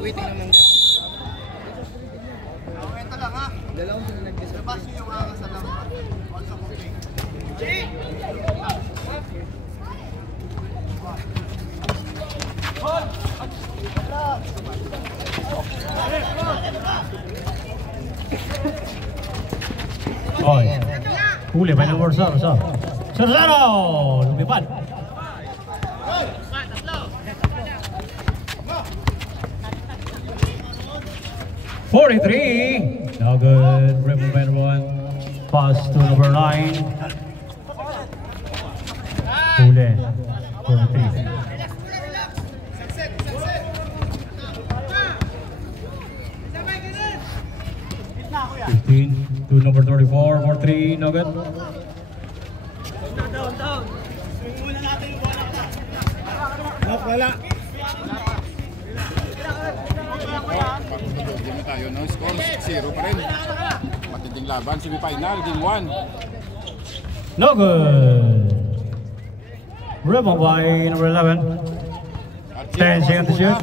waiting naman. Ito lang ha. Dalawang sila nag-isa. Labas yung angas na lang. Also cooking. Oy. Huli pa ng Warsaw. Sarzano! Lumipad. .43. Now good. Rebel by number 1. Pass to number 9. Huli. 43. 15 to number 34 for 3, no good. Down. Wala. Game tayo, no? Score 6-0 pa rin. Matinding laban, semi-final, game 1. No good. Rebel by number 11. 10 seconds to shoot.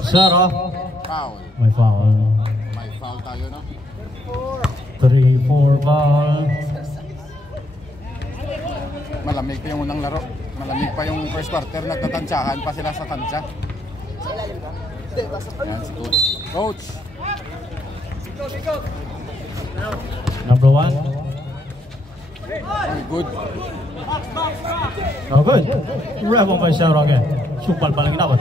Sarah. Foul. May foul. May foul tayo, no? 3-4 foul. Malamig pa yung unang laro. Malamig pa yung first quarter. Nagtatansyahan pa sila sa tansya. Ayan si Coach. Coach! Number 1. Very good. No good. Rebel by Sarah again. Supal pa lang inabot.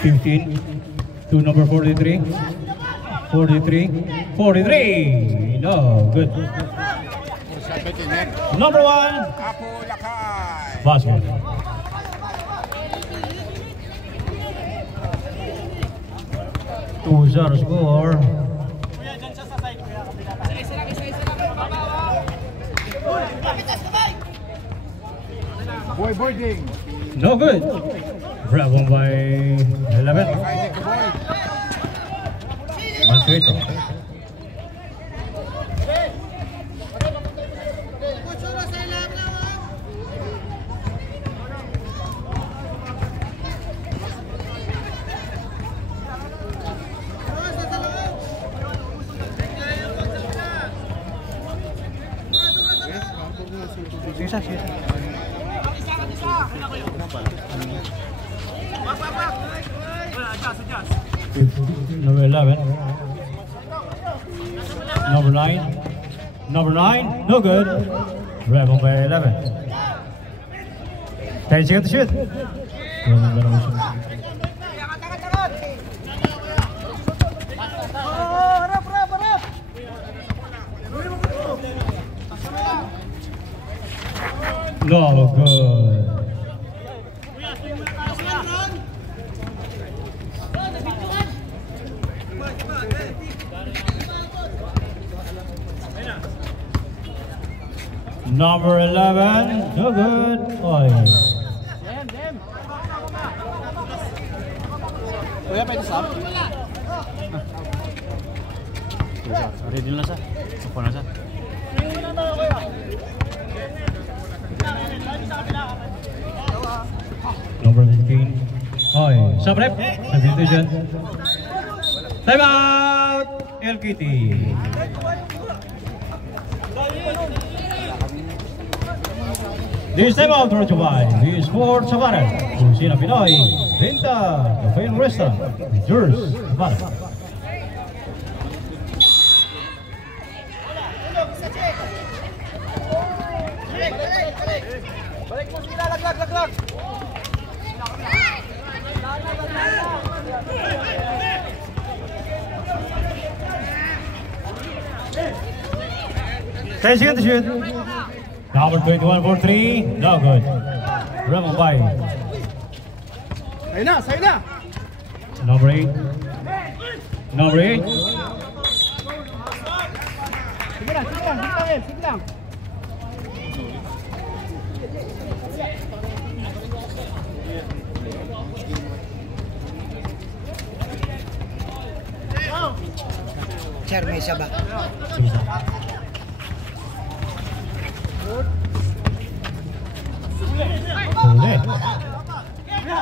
15 to number 43. 43. No good. Number 1. Apo Lakay. Basket. Two-zero score. Boy boarding. No good. Rebel by 11. Mansueto. Number 11. Number 9. Number 9. No good. Rebel by 11. 10 seconds to shoot. No good. Number 11, no good. Oy. Kuya, pwede sub? Ready na siya. Upo na siya. Number 15. Oy, sub-rep. Substitution. Time out! LKT. This time out brought to you by V-Sports Savannah, Kusina Pinoy, Vinta, Cafe and Restaurant, Yours, Savannah. Balik mo sila, laglag. 10 seconds to shoot. Number 21 for 3. No good. Rebel by. Sa'yo na. Number 8. Number 8. Sige lang. Chair, may isa ba?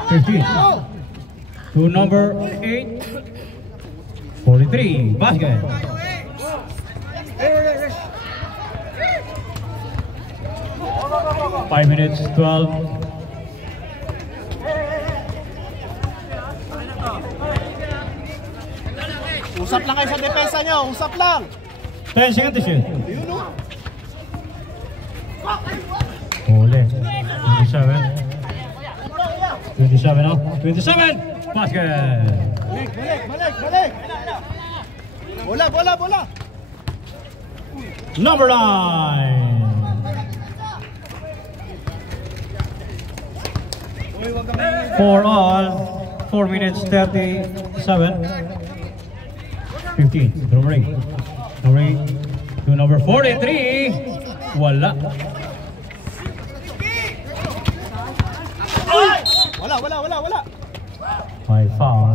15. To number 8. 43. Basket. Five minutes, 12. Usap lang kayo sa depensa nyo, usap lang. 10 seconds to shoot. Yun o. Huli. 27. 27 now. 27. Basket. Balik. Bola. Number 9. For all, 4 minutes 37. 15. Number 8. Number 8 to number 43. Wala. Wala. May foul.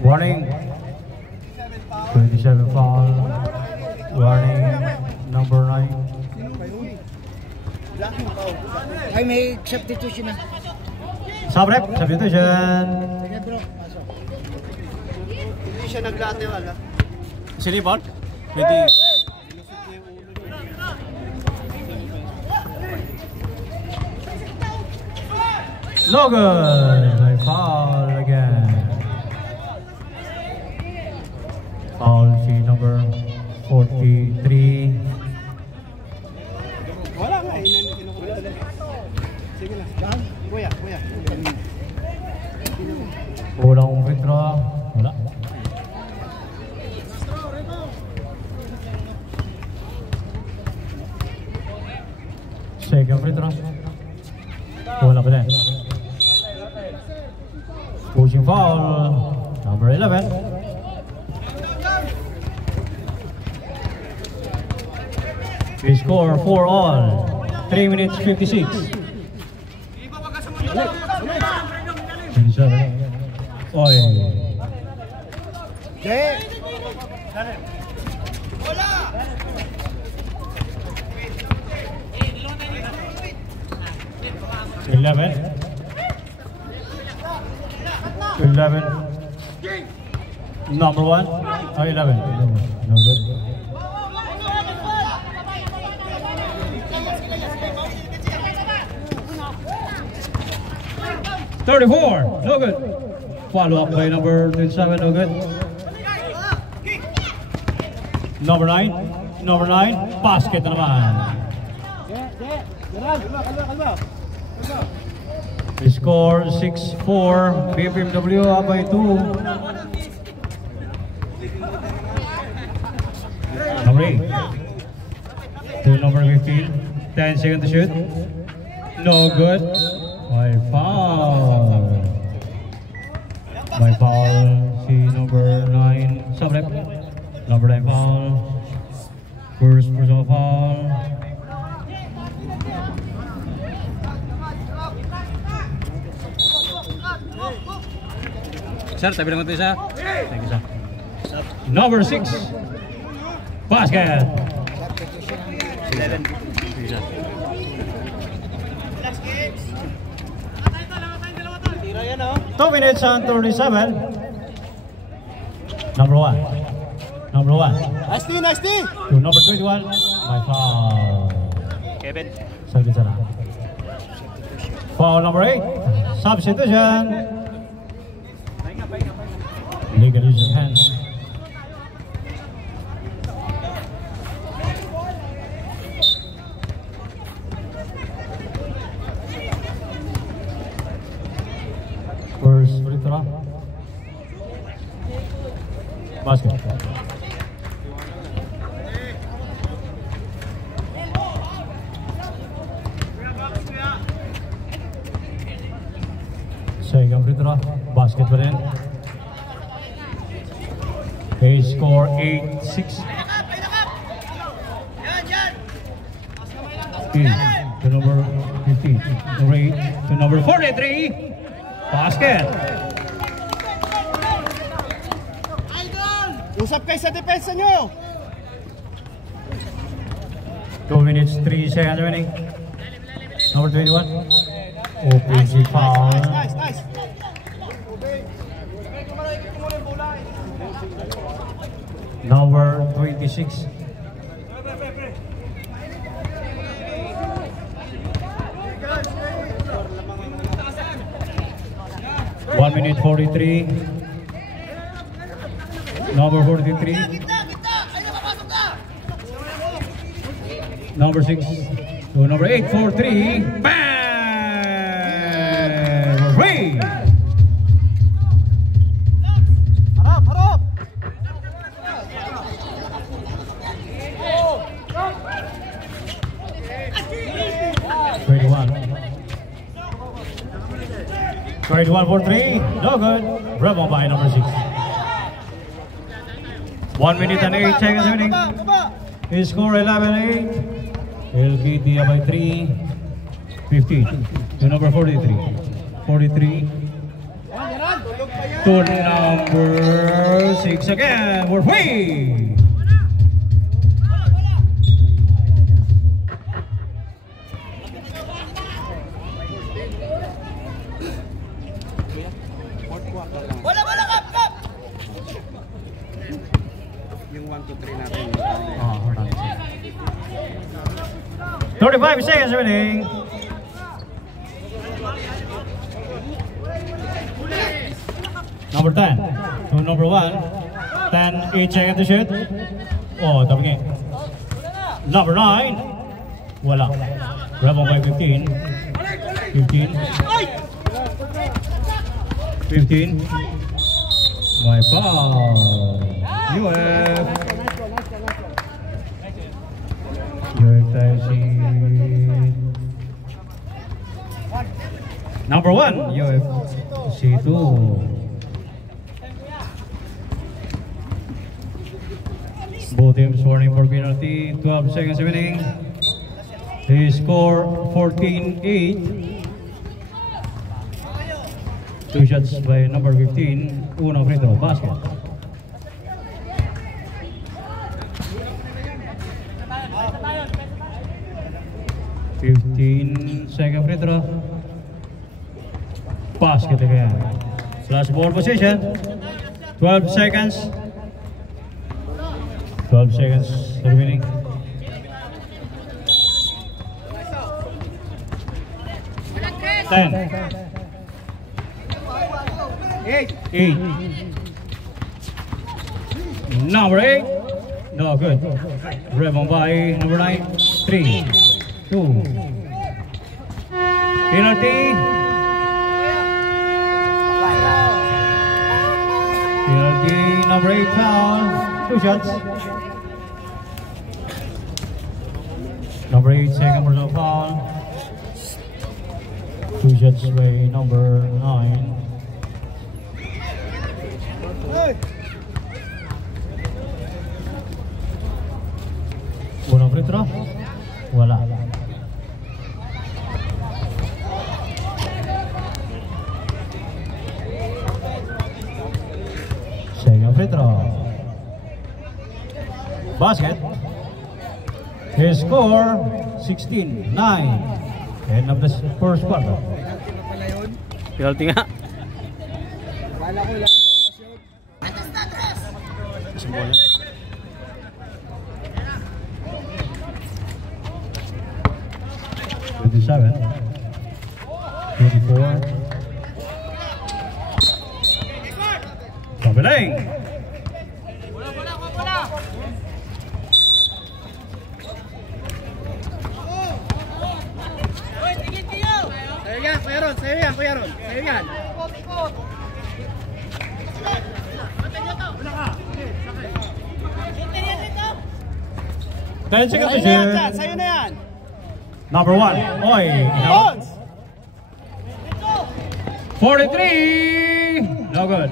Warning. 27 foul. Warning. Number 9. Ay, may substitution na. Sabrep, substitution. Sige bro, pasok. Hindi siya nag-lateral ha. Sini ball? Ready. No good. May foul again. Foul si number 43. Wala nga, kinukulit ulit. Sige na, daan. Kuya. Kulang free throw. Wala. Second free throw. Wala pa din. Pushing foul. Number 11. We score 4 all. 3 minutes 56. 27. Oy. Eleven. 11. Number 1. Oh, 11. No good. $34. No good. Follow up by number 27. No good. Number 9. Number 9. Basket na naman. Kalma. We score 6-4. BPMW up by 2. Number 8. To number 15. 10 seconds to shoot. No good. My foul. Si number 9. Sabrep. Number 9 foul. First personal foul. Sir, tabi lang ito isa. Thank you, sir. Number 6. Basket. 2 minutes and 37. Number 1. Nice D. To number 21. My foul. Kevin. Sabi sana. Foul number 8. Substitution. Legal use of hands. First free throw. Basket. Second free throw. Basket pa rin. They score 8-6. To number 15. Number 8 to number 43. Basket. Usap kayo sa depensa nyo. 2 minutes 3 seconds remaining. Number 21. Offensive foul. Nice. Number 26. One minute 43. Number 43. Number 6 to number 8 for 3. Bang! Free! Harap! 21 for 3. No good. Rebound by number 6. 1 minute and 8 seconds remaining. His score 11-8. LBT by 3. 15 to number 43. 43 to number 6 again. We're free. Kap! Yung 1, 2, 3 natin. 35 seconds remaining. Number 10 to number 1. 10, 8 seconds to shoot. Oh, top game. Number 9. Wala. Rebound by 15. 15. 15. My foul. UF. Number 1, UFC2. Both teams warning for penalty. 12 seconds remaining. He scored 14-8. 2 shots by number 15. Uno free throw basket. Second free throw. Basket again. Last ball position. 12 seconds. 12 seconds remaining. Ten. 8. Number 8. No good. Rebound by number 9. 3, 2. Penalty. Penalty number 8 foul. 2 shots. Number 8 second personal foul. 2 shots by number 9. Unang free throw. Wala. Second free throw. Basket. His score 16-9. End of the first quarter. Penalty nga. Kala ko lang. Isang bola. Seven, 24. Kabeling. Sa'yo yan, Kuya Ron. Sa'yo yan. 10 seconds to shoot. Sa'yo na yan. Number 1. Oy. 43. No good.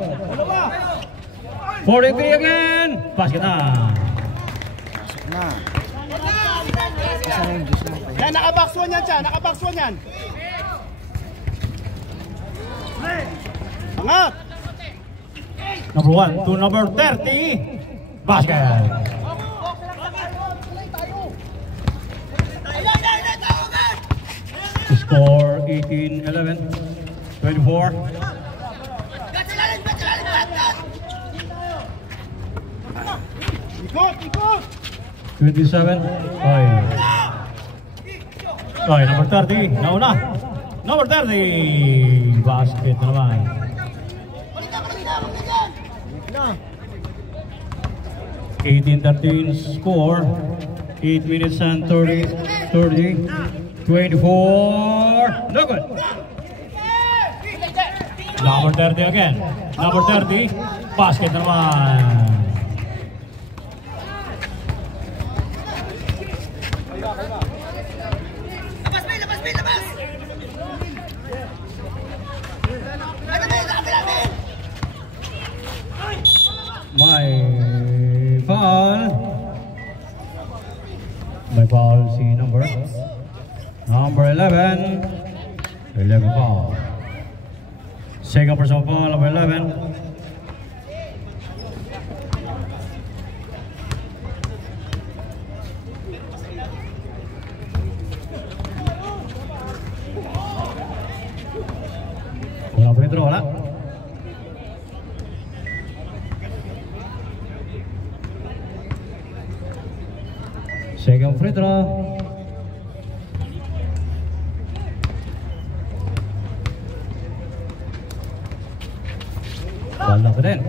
43 again. Basket na. Yan, naka-box 1 yan siya. Naka-box 1 yan. Angat. Number 1 to number 30. Basket. Score 18-9. 18-11. 24. 27. Oy, number 30. Nauna. Number 30. Basket na naman. 18-13 score. 8 minutes and 30. 24. No good. Number 30 again. Number 30. Basket na naman. May foul si number 11. 11 foul. Second personal foul, number 11. Wala free throw, wala. Second free throw. Wala pa din.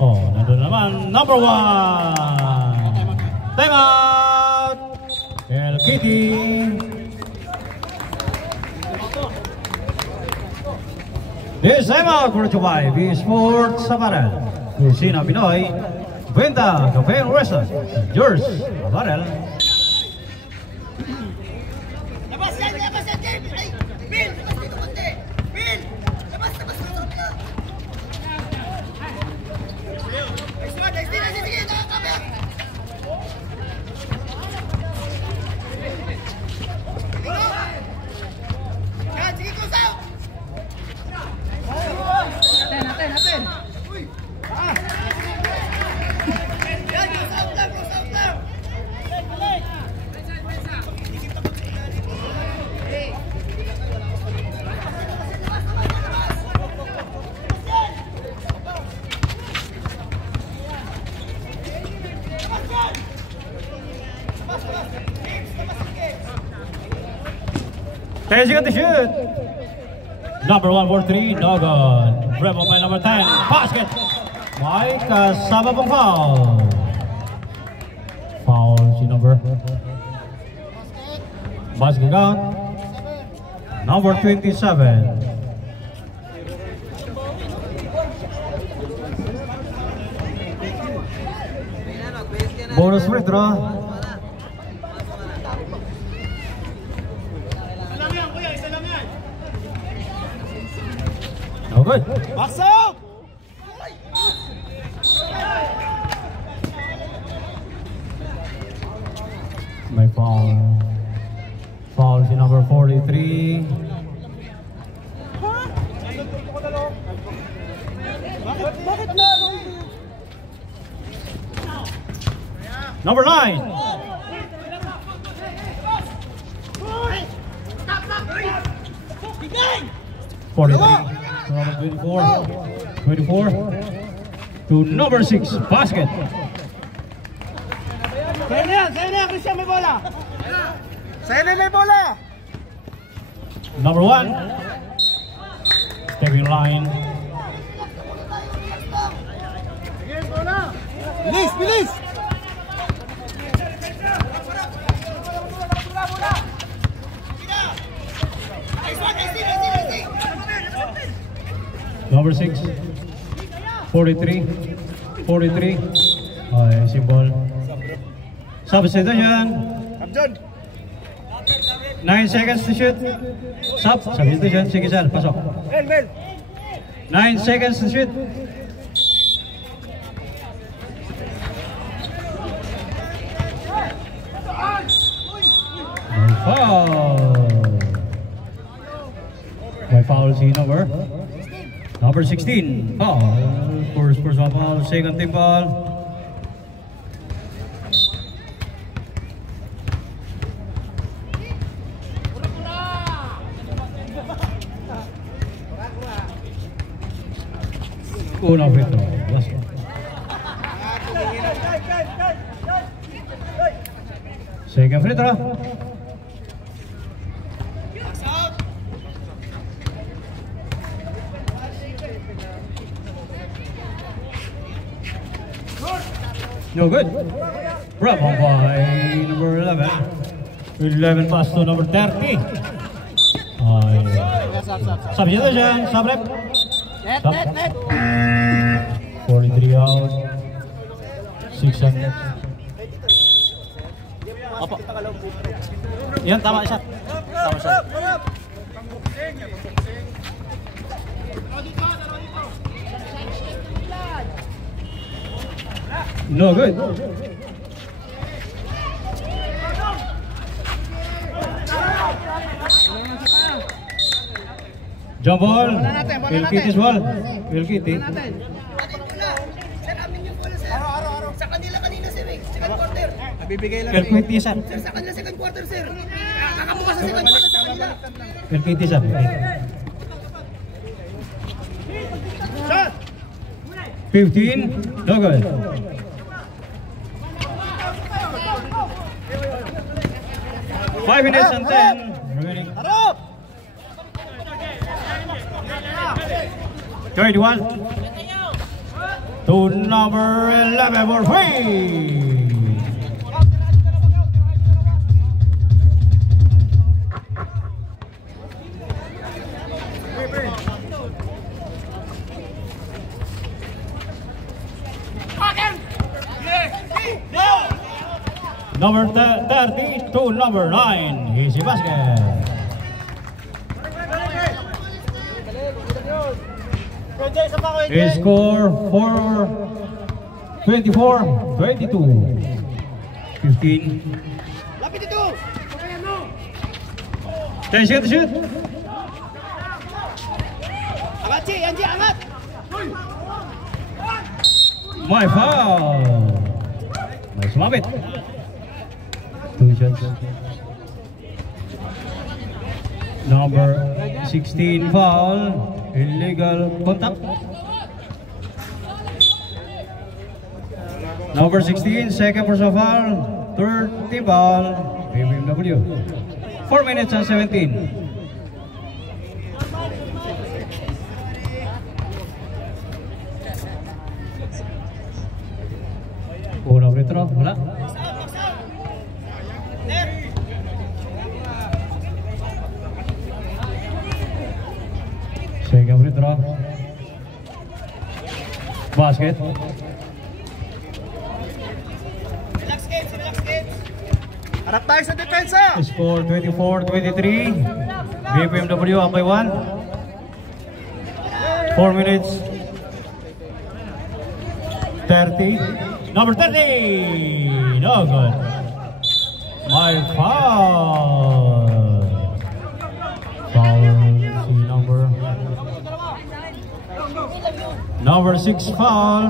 Oh, nandun naman. Number 1. Time out. El Kitty. This time out brought to you by V-Sports Apparel. Kusina Pinoy. Venta, Cafe and Restaurant. Yours, Apparel. There's got the shoot. Number 1 for 3, no good. Rebel by number 10, basket. May kasama pang foul. Foul si number. Basket count. Number 27. Bonus free throw. No good. Pasok! May foul. Foul si number 43. Bakit na? Number 9. Bigay! 43. Number 24. To number 6. Basket. Sa'yo na yan, Christian, may bola! Sa'yo na may bola! Number 1. Stepping line. Bilis, bilis! Number 6. 43. Ay, symbol. Substitution. Abjad! 9 seconds to shoot. Substitution. Sige sir, pasok. Mel! 9 seconds to shoot. May foul. May foul si number 16. Foul. First personal foul. Second team foul. Una free throw. Last one. Second free throw. No good. Rebound by number 11. 11 pass to number 30. Substitution, subrep. Net. 43 out. 6 and Opo. Yan, tama siya. Tama siya. no good. Jump ball. Will Kitty's ball. Will Kitty. Sa kanila kanina sir eh, second quarter. Nabibigay lang. Will Kitty sir. Sir, sa kanila second quarter sir. Kakabukas sa second quarter sa kanila. Will Kitty sir. 15. No good. Five minutes and 10 remaining. 31 to number 11 for free. Number 30 to number 9. Easy basket. His score for 24-22. 15. 10 seconds to shoot. Angat si, Anji, angat! My foul. May sumabit. 2 shots. Number 16 foul. Illegal contact. Number 16, second personal foul. Third team foul. BMW. 4 minutes and 17. Unang free throw, wala. Second free throw. Basket. Relax kids! Harap tayo sa depensa. Score 24-23. BPMW up by 1. 4 minutes. 30. Number 30. No good. My foul. Foul. See number 6 foul.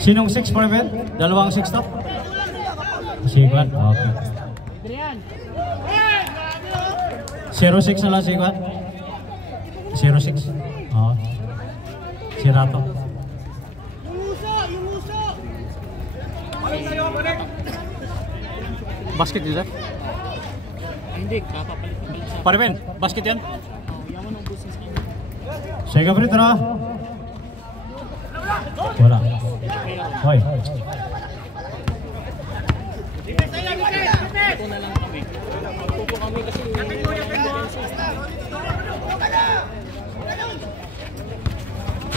Sinong 6 for event? Dalawang 6 to? Sigwan? Okay. 06 na lang Sigwan? 06? Oo. Si Rato. Basket yun, sir? Hindi, kapapalit. Pare Ben, basket yan? Second free throw. Wala. Hoy. Ito na lang kami. Magpupo kami kasi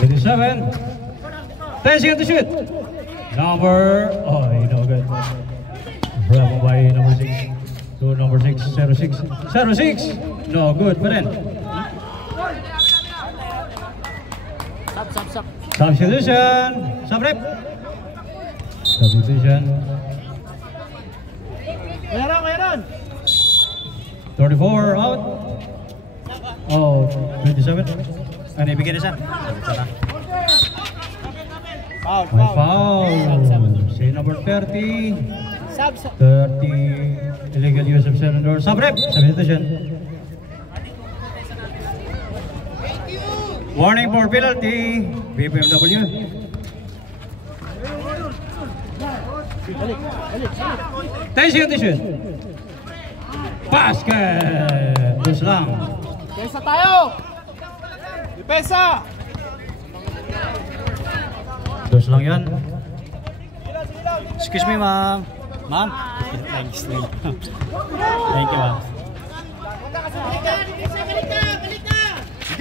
27. 10 seconds to shoot. Number, oh, no good. Bravo by number 6. To number 6, 06. 06. No good pa rin. Sap. Substitution. Subrep. Substitution. Meron. 34 out. Oh, 27. Ano ibigay na siya? May foul. Si number 30. 30. Illegal use of cylinder. Subrep. Substitution. Warning for penalty. BPMW. Tension. Basket. Dus lang. Depensa tayo! Depensa! Dus lang yan. Excuse me, ma'am. Ma'am? Thanks. Thank you, ma'am.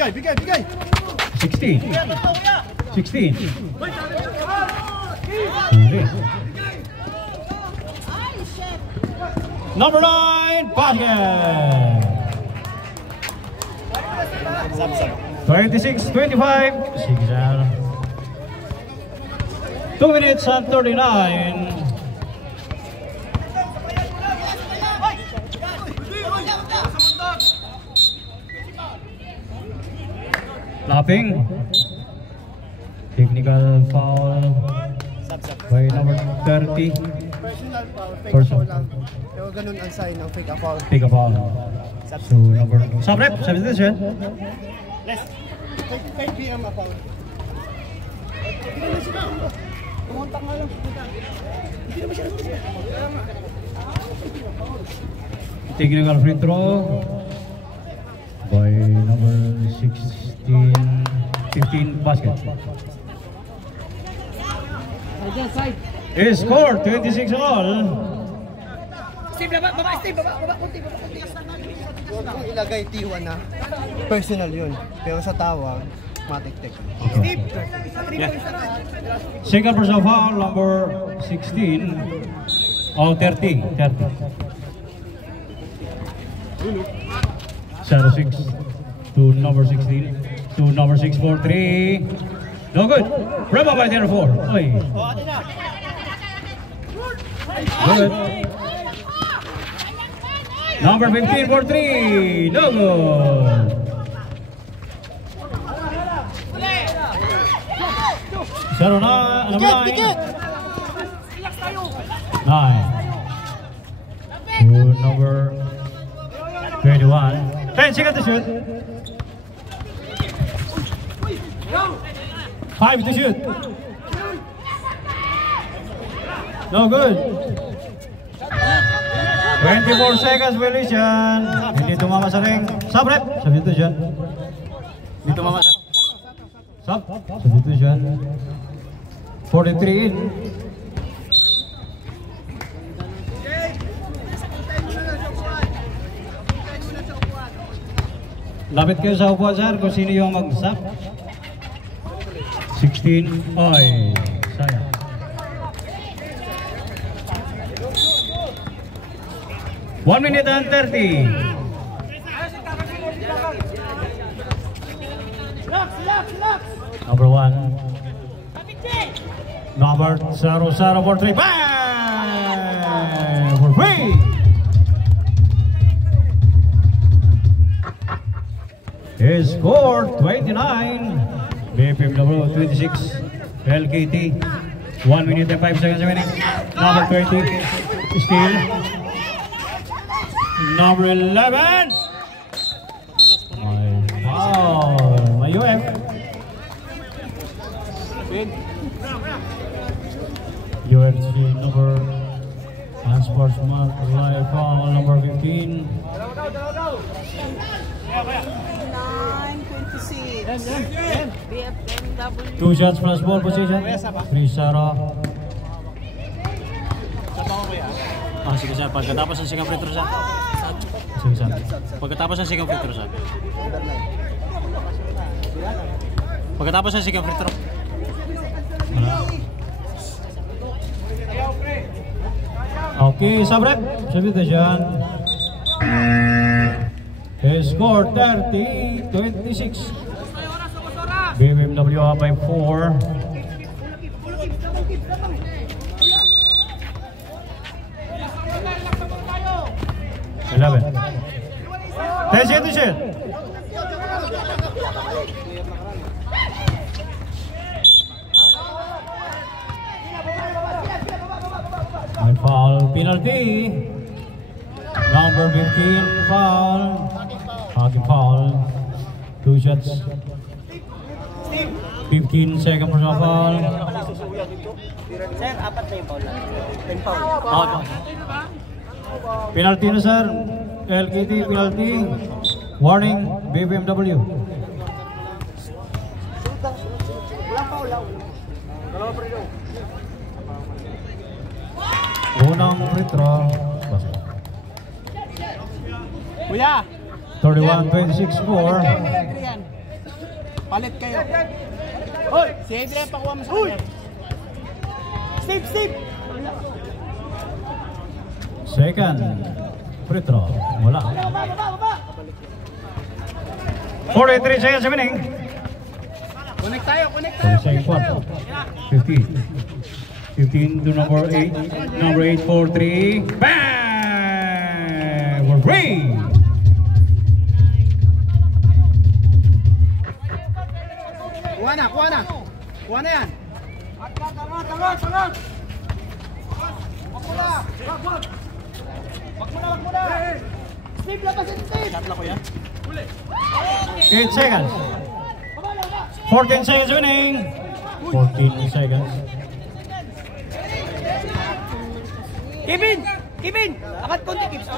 Bigay! 16. Number 9, basket. 26-25. 2 minutes and 39. Lapping. Technical foul by number 30. Personal foul, fake Personal. foul lang. Pero ganun ang sign ng fake foul. Take a foul. So number sub-rep, substitution. Less. 5 PM a foul. Pumunta nga lang. Hindi naman siya. Technical free throw by number 15 basket. Is score 26 all. Steve, baba, kunti. Huwag kong ilagay T1 na. Personal yun. Pero sa tawag, matik-tik. Second personal foul number 16. Oh, 30. 06 to number 16 to number 6 for 3. No good. Rebound by 04. Oy. Good. Number 15 for 3. No good. Zero na, number 9. 9. To number 21. 10 seconds to shoot. 5 to shoot. No good. 24 seconds violation. Hindi tumama sa ring. Sub-rep. Substitution. Hindi tumama sa substitution. 43 in. Lapit kayo sa upuan, sir, kung sino yung mag-sub. 16. Oy, sayang. One minute and 30. Number 1. Number 0 for 3. Bang! For 3. His score 29. BPMW 26. LKT 1 minute and 5 seconds remaining. Number 20. Steal. Number 11. My UF. UFC number and sportsman live foul number 15. 9:26. BFMW. 2 shots plus ball position. 3-0. Ah, sige sir, pagkatapos ng second free throw sir. Sige, sir. Pagkatapos ng second free throw sir. Pagkatapos ng second free throw. Okay, sub-rep. Substitution. His score 30-26. BMW up by 4. Tension. And foul penalty. Number 15 foul. Hockey foul. 2 shots. 15 seconds for foul. Sir, apat na yung foul lang. 10 foul. Penalty na sir. LKT penalty. Warning, BBMW. Unang free throw. Kuya! 31-26 score. Palit kayo. Hoy! Si Adrian, pakuha mo sa kanya. Steve! Steve! Second free throw. Wala. 43 seconds remaining. Connect tayo, connect tayo. Second quarter. 15 to number 8. Number 8 for 3. Bang! We're free! Kuha na, kuha na. Kuha na yan. Tangat! Wag mo na. Steve, labasin Steve. Shot na ko yan. 8 seconds. 14 seconds remaining. 14 seconds. Kevin! Akat konti, Kips.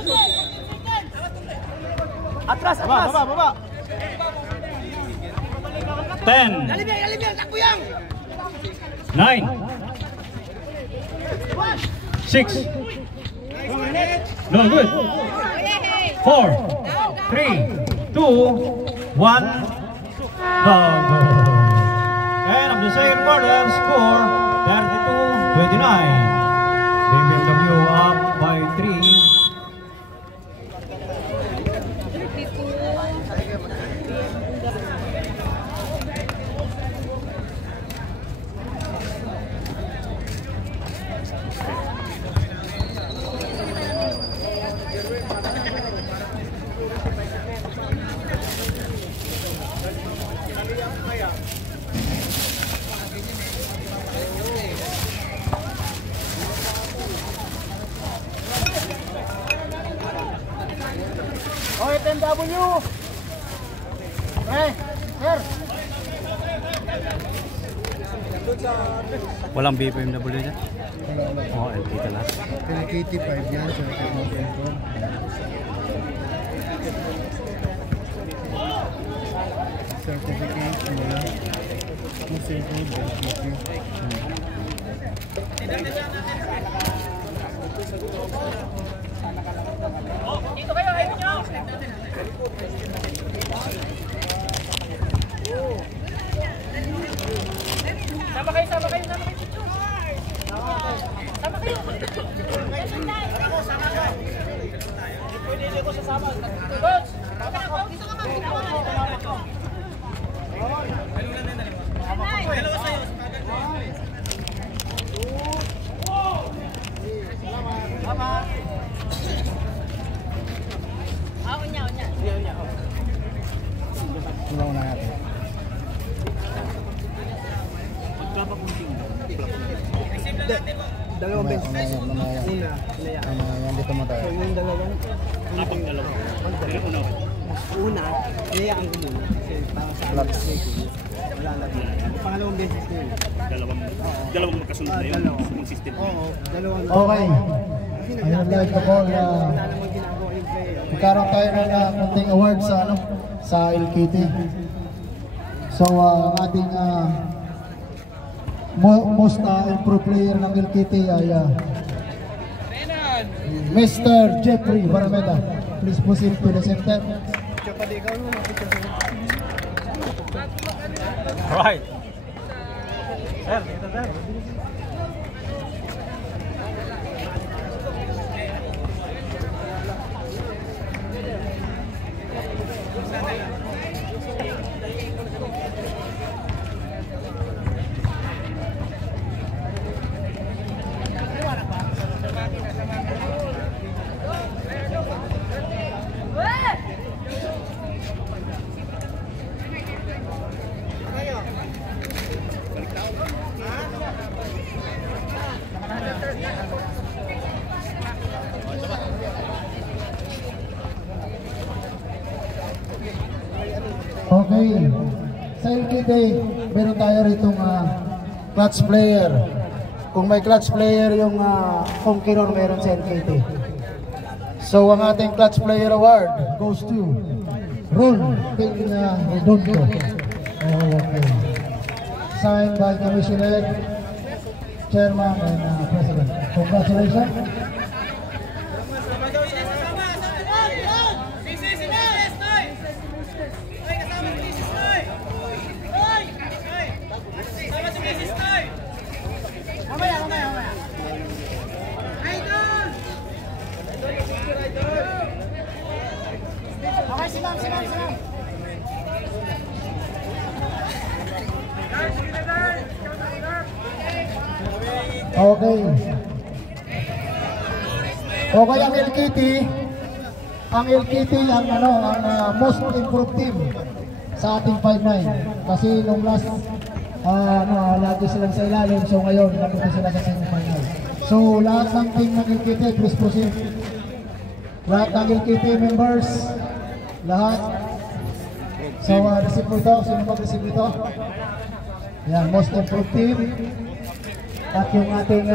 Atras! Baba! 10. Alibiyang, takbo yang! 9. 6. No good. 4. 3. 2. 1. End of the second quarter. Score 32-29. BMW up by 3. Okay, TMW! Sir! Walang BPMW dyan? Oo, LKT lahat. LKT 5 yan, sir. Certificate mula. Museum LKT. Dito kayo, ayun nyo! Sama kayo! Sama kayo! Pwede ko sasama. Coach! Dito ka dalawa sa'yo. Salamat. Unya. Tulong na natin. Dalawang bench. Una. Yan dito mo tayo. Yung dalawang. Una, kaya ang gulo. Kasi para sa amin. Wala na. Pangalawang beses na yun. Dalawang magkasunod na yun. Yung system. Oo, dalawang. Okay. I would like to call magkaroon tayo ng konting award sa LKT. So ating most improved player ng LKT ay Mr. Jeffrey Barameda. Please proceed to the center. Alright. Sir, dito sir. sa LKT, meron tayo ritong clutch player. Kung may clutch player yung Conqueror, meron sa LKT. So ang ating clutch player award goes to Ron Redondo. Okay. Signed by Commissioner, Chairman and President. Congratulations. Okay. Okay, ang LKT ang most improved team sa ating 5-9. Kasi nung last lagi silang sa ilalim, so ngayon nandito sila sa semi-final. So lahat ng team ng LKT, please proceed. Lahat ng LKT members, lahat. So receive mo ito, sino mag-receive ito? Yan, most improved team. At yung ating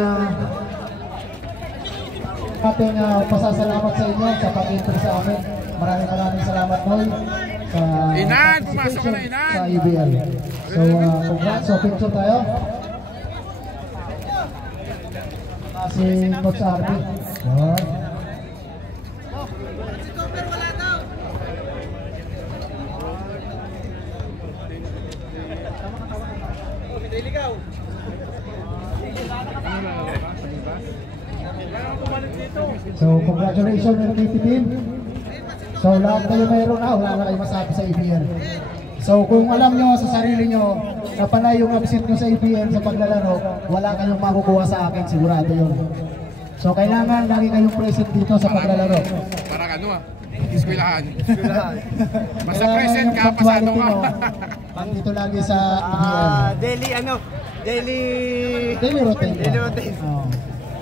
pasasalamat sa inyo sa pag-entry sa amin. Maraming salamat, Noy, sa participation sa UBL. So congrats, so picture tayo. Si Coach Arby. So congratulations LKT team. So lahat kayo mayroon wala na kayo masabi sa EPL. So kung alam nyo sa sarili nyo na panay yung absent nyo sa EPL sa paglalaro, wala kayong makukuha sa akin, sigurado yun. So kailangan lagi kayong present dito sa paglalaro. Parang eskwelahan. Basta present ka, pasado ka. Pag dito lagi sa EPL. Daily rotate.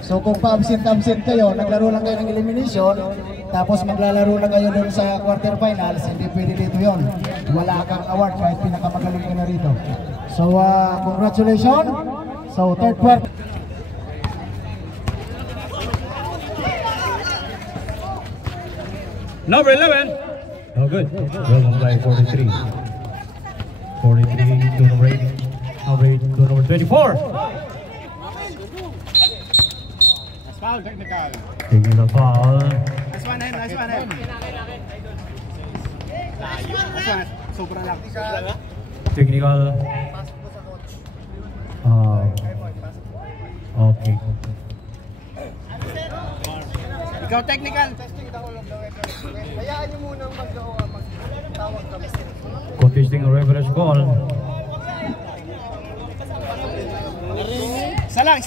So kung pa-absent kayo, naglaro lang kayo ng elimination, tapos maglalaro na kayo doon sa quarterfinals, hindi pwede dito yon. Wala kang award kahit pinakamagaling ka na rito. So congratulations. So third quarter. Number 11. Oh, good. Well on by 43. 43 to number 8. Number 8 to number 24. Foul, technical. Taking the foul. Nice one. Sobra lang. Technical. Okay. Ikaw technical. Hayaan nyo munang magtawag kami. Contesting a reverse call. Isa lang.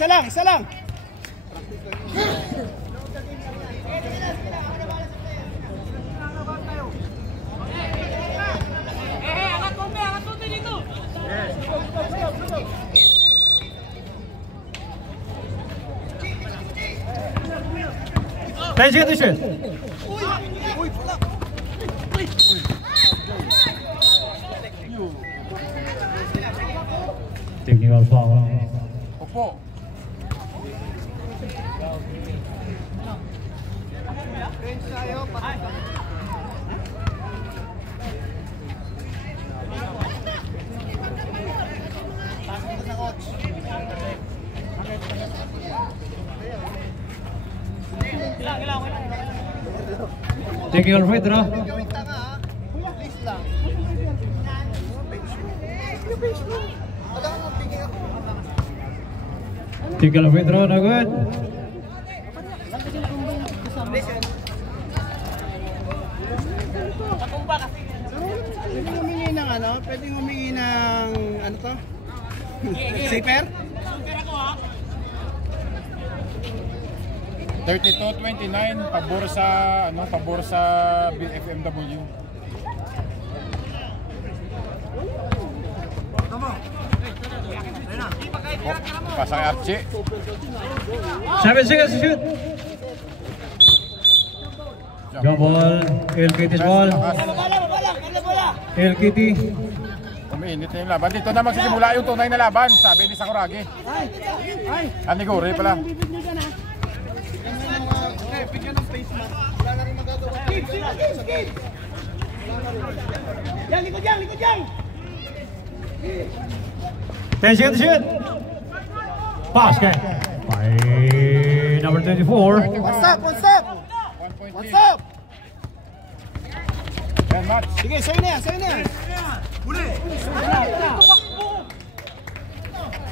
Let's get the shot. Technical foul. Opo. Technical free throw. Technical free throw, no good. Pwedeng humingi ng ano to? Zipper? 32-29 pabor sa BFMW. Pasang Archie. 7 seconds to shoot. Jump ball, LKT's ball. LKT. Mainit na yung laban. Dito na magsisimula yung tunay na laban, sabi ni Sakuragi. Aniguri pala. Yang, likod yang! 10 seconds to shoot. Basket by number 24. What's up? What's up? Yan, match. Sige, sa'yo na yan.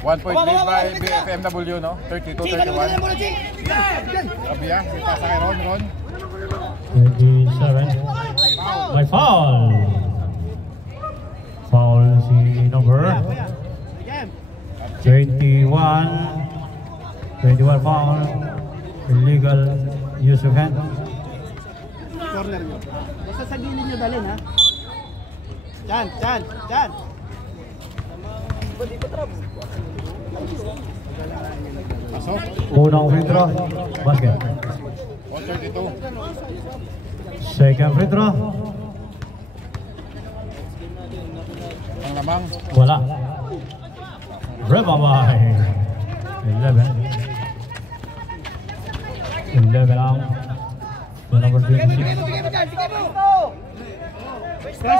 1 point lead by BFMW, no? 32-31. Sabi yan, sa kay Ron. 27. By foul. Foul si number 21 foul. Illegal use of hand. Corner nyo. Basta sa gilid nyo dalhin, ha? Diyan. Pasok. Unang free throw. Basket. 132. Second free throw. Ang lamang. Wala. Rebound by 11 out. The number 26. 26.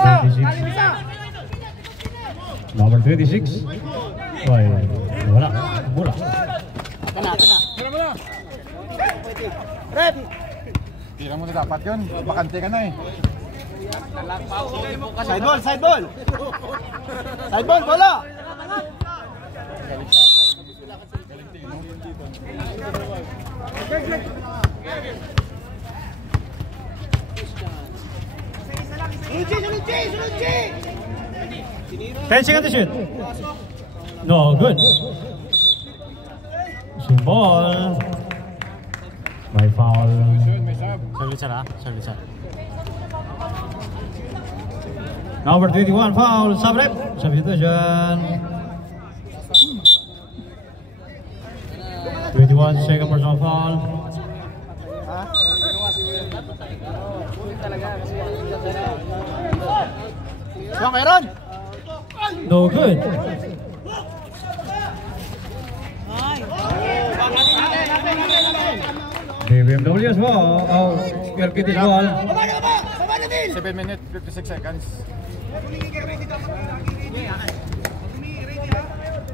Number 26. Why? Wala. Bola. Tira mo na. Rep! Tira mo na dapat yun. Bakante ka na eh. Side ball! Bola! Sunod G! 10 seconds to shoot. No good. Ball. By foul. Service. Number 21 foul. Sabrep. Substitution. 21 second personal foul. Meron! No good. BMW as well. Oh, LKT ball. 7 minutes, 56 seconds.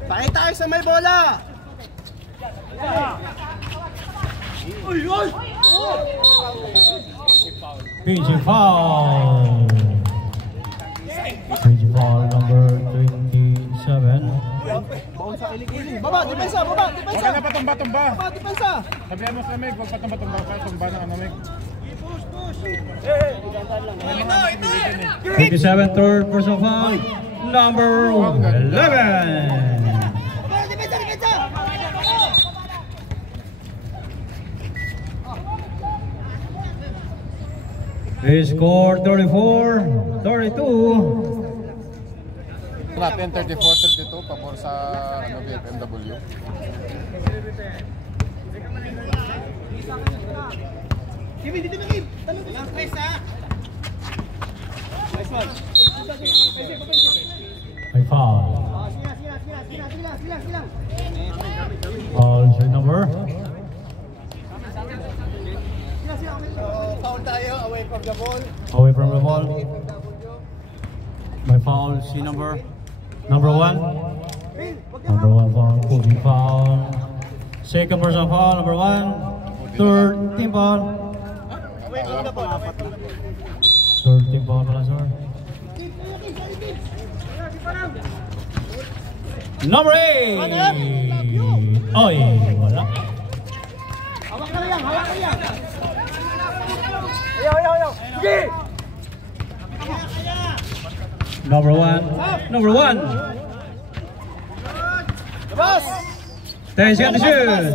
Tayo tayo sa may bola! PG foul. PG foul number 27. Bounce sa kilig-kilig. Baba, depensa! Huwag ka na patumba-tumba. Baba, depensa! Sabihan mo sa Meg, huwag patumba-tumba. Huwag tumba ng ano, Meg. 27 third personal foul. Number 11. Depensa! They scored 34, 32. Natin 34-32 pabor sa ano, BFMW. Kimi, dito na Kim! Lang press ha! Nice one! By foul. Sila! Foul si number. Foul tayo, away from the ball. Away from the ball. By foul si number 1. Number 1 foul. Cooking foul. Second personal foul. Number 1. Third team foul. Away from the ball. Third team foul pala, sir. Number 8. Oy, wala. Hawak ka lang! Ayaw! Sige! Number 1. Boss! 10 seconds to shoot.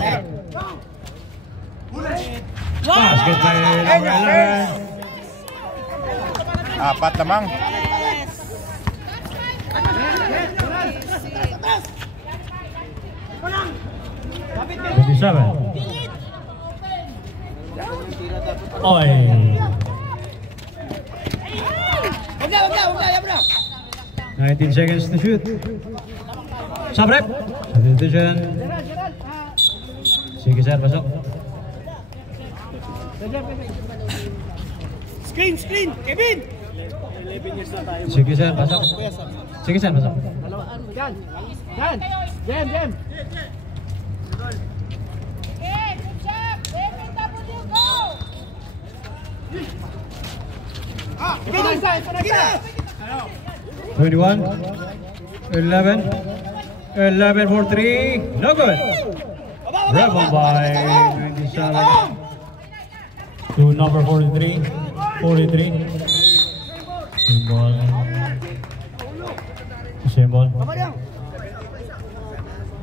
Basket by number 11. Apat lamang. Oy. Wag na! 19 seconds to shoot. Sabrep. Substitution. Sige sir, pasok. Screen, screen, Kevin! Sige sir, pasok. Sige sir, pasok. Yan! Yan! Jam, jam! Kevin, inside! 21, 11, 11 for 3, no good. Rebound by 27 to number 43, 43. Symbol.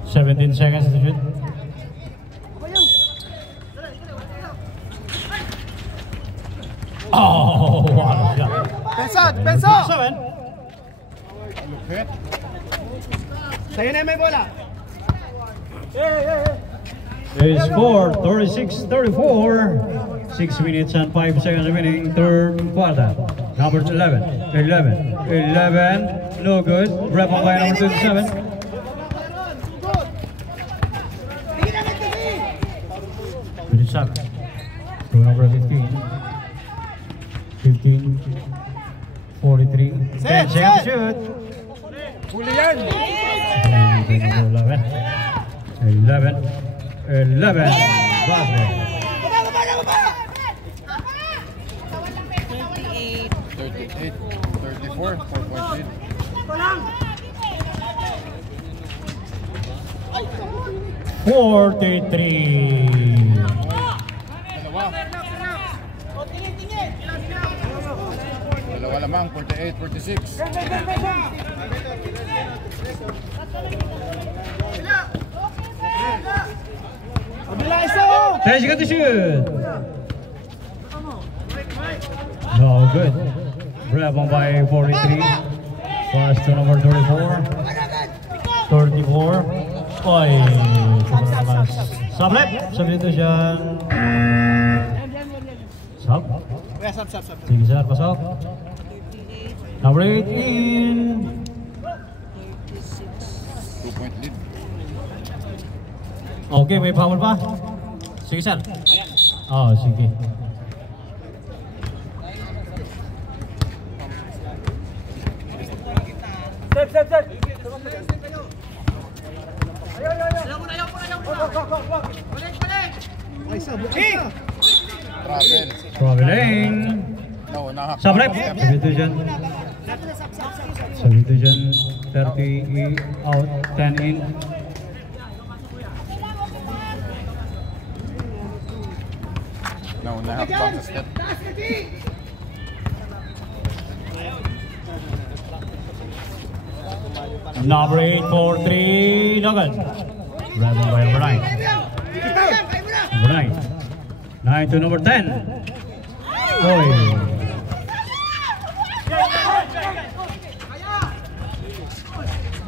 17 seconds to shoot. Oh, wow. Pensa! Pensa! 7. Lupit. Sa'yo na may bola! There's score 36-34. 6 minutes and 5 seconds remaining. Third quarter. Number 11. 11. 11. No good. Rebound by number 27. Finish up. To number 15. 15. 43. 10 seconds to shoot. Huli yan! 11. 11. 11. Basket. 38, 34, 4.8. 43. Dalawa lamang, 48, 46. Kabila isa oh! 10 seconds to shoot. No good. Rebound by 43. Pass to number 34. 34. Oy. Sablep. Substitution. Sub. Sige sir, pasok. Number 18. 2-point lead. Okay, may foul pa? Sige sir. Oh, sige. Set! Travel. Traveling. Naunahan. Sabrep. Substitution. Substitution. 30 out, 10 in. Naunahan bang sa step. Number 8 for 3. No good. Rebound by number 9. Number 9. 9 to number 10. Oy.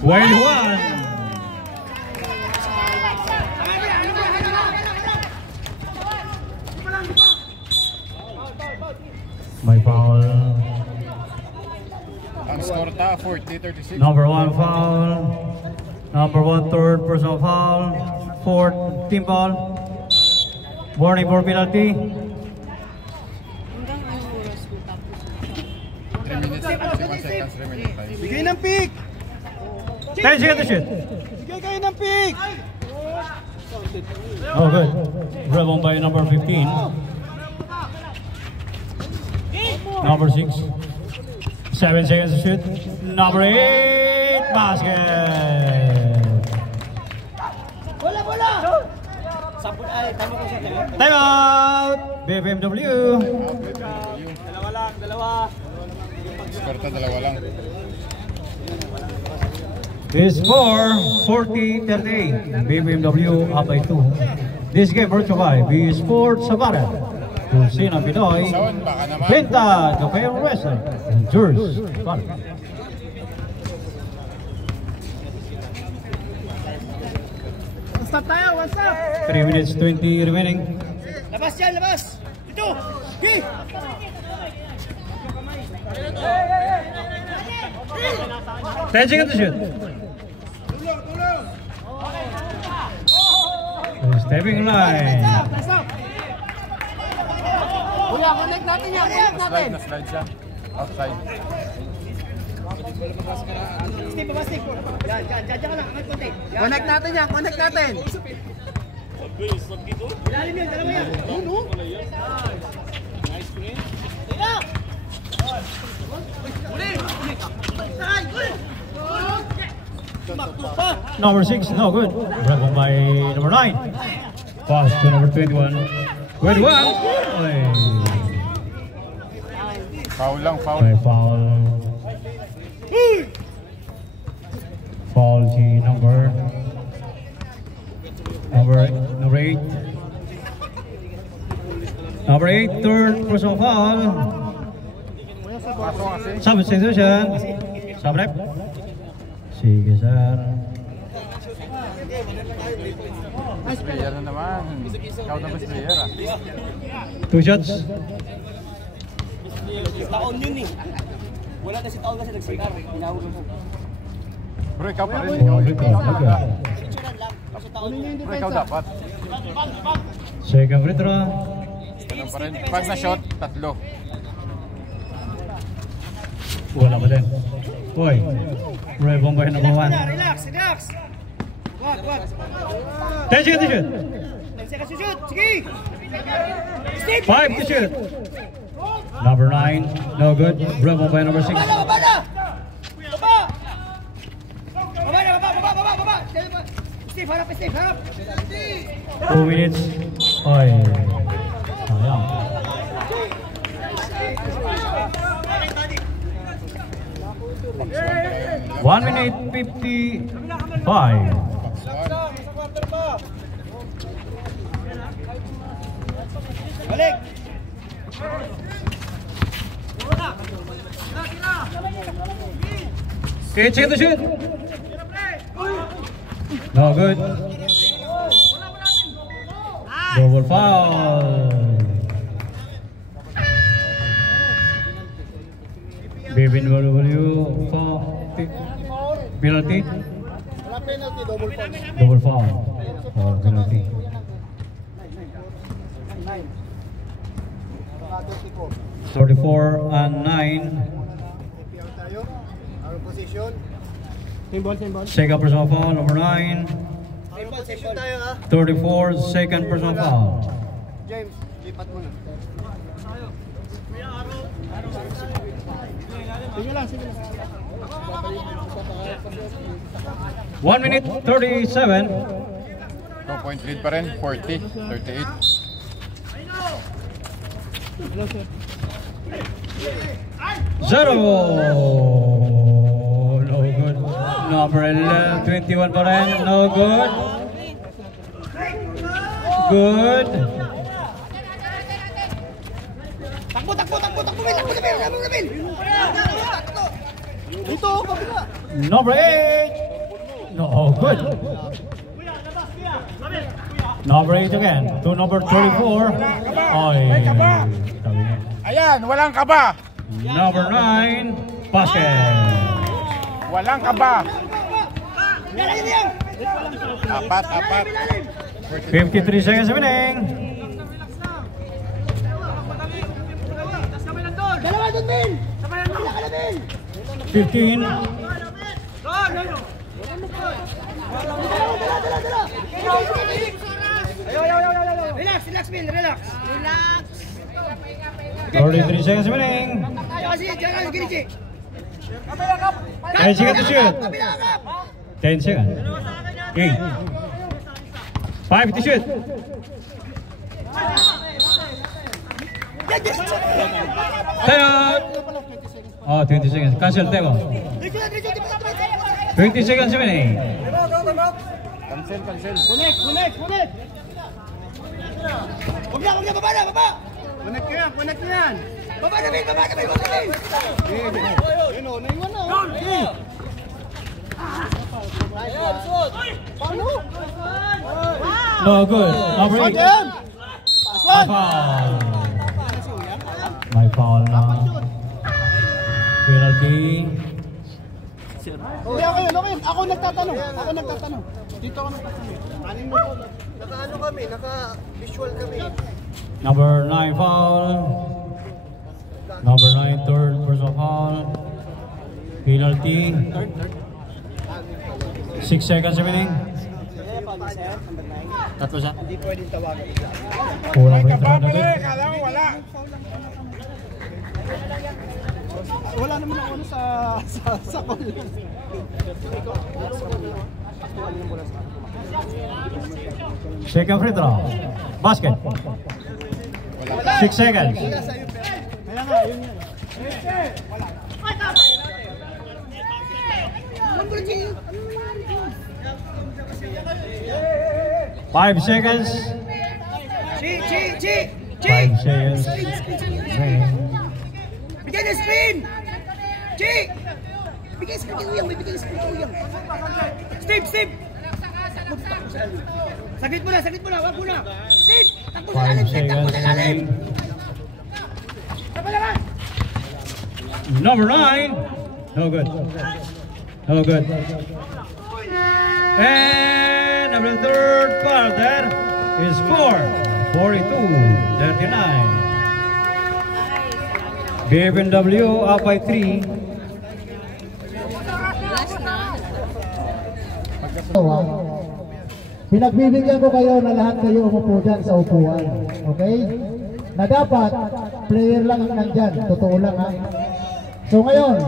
Well, one. May foul. Ang score ta, 40-36. Number 1 foul. Number 1 third personal foul. 4th team foul. Warning for penalty. 3 minutes, 51 seconds remaining time. Bigay ng pick! 10 seconds to shoot. Bigay kayo ng pick! Oh, good. Rebound by number 15. Number 6. 7 seconds to shoot. Number 8. Basket. Bola! Time out. BFMW. Score ta, dalawa lang. Is score 40-38. BFMW up by 2. This game brought to you by B Sports Sabara. Kusina Pinoy. Son, baka naman. Benta, Cafe Wrestling. And Jurs. Stop tayo! One stop! 3 minutes 20 remaining. Labas yan! Labas! Ito! Okay! 10 seconds to shoot. Stepping line. Kuya, connect natin yan. Connect natin. Na-slide siya. Outside. Steve, baba Steve. Yan, ka lang. Connect natin yan. Connect natin. Ilalim yun. Dalawa yan. Nice screen. Tira! Number 6, no good. Broken by number 9. Pass to number 21. 21. Foul lang, foul. May foul. Foul si number 8. Number 8, third personal foul. Paso kasi. Substitution. Subrep. Sige, sir. Best player na naman. Ikaw na best player ah. 2 shots. Taon yun eh. Wala na si Taon kasi nagsikar. Tinawag mo. Bro, ikaw pa rin. Ikaw talaga. Picturean lang. Kasi Taon yun. Bro, ikaw dapat. Second free throw. Ikaw pa rin. Pag na shot, 3. Wala pa din. Uy. Rebong by number 1. Relax. Wag. 10 seconds to shoot. 10 seconds to shoot. Sige. Steve. 5 to shoot. Number 9, no good. Rebong by number 6. Baba na. Steve, harap. 2 minutes. Oy. Sayang. One minute 55. Balik. 8 seconds to shoot. No good. Double foul. Bibin W foul. Penalty. Wala penalty, double foul. Double foul. Oh, penalty. 34 and 9. Our position. Same ball. Second personal foul, number 9. Our position tayo ha. 34, second personal foul. James, lipat mo na. Sige lang. 1 minute 37. 2-point lead pa rin. 40-38. Zero. No good. Number 11, 21 pa rin. No good. Good. Takbo, Nabil. Dito, kabila. Number 8. No good. Number 8 again. To number 34. Oy. Ayan, walang kaba. Number 9. Basket. Walang kaba. Apat. 53 seconds remaining. Dalawa doon, Bin. Sabay na, Bin. 15. Relax, Bin, relax. 33 seconds remaining. 10 seconds to shoot. 10 seconds. 8. 5 to shoot. Timeout. Oh, 20 seconds. Cancel timeout. 20 seconds remaining. Cancel. Connect. Huwag na, baba. Connect ko yan. Baba na, Bin. Yun o, naiwan na. No good. Number 8. My foul. My foul na. Penalty. Hindi ako yun, okay. Ako nagtatanong. Dito ako nagtatanong. Naka-ano kami, naka-visual kami. Number 9 foul. Number 9 third personal foul. Penalty. 6 seconds remaining. Tatlo siya. Hindi pwedeng tawagan. Kulang rin tara na Kala mo wala. Wala naman ako sa call. Second free throw. Basket. 6 seconds. Kaya nga, yun yan. 5 seconds. 5 seconds. Bigyan ng screen! Chi! Bigyan screen kay Uyang, bigyan screen kay Uyang. Steve! Saglit mo na, wag mo na. Steve! Takbo sa 5 lalim, Steve! Takbo seconds sa lalim! remaining. Sabay naman! Number 9. No good. And number third quarter is score 42-39. BFNW up by 3. Pinagbibigyan ko kayo na lahat kayo umupo dyan sa upuan. Okay? Na dapat, player lang ang nandyan. Totoo lang ha. So ngayon,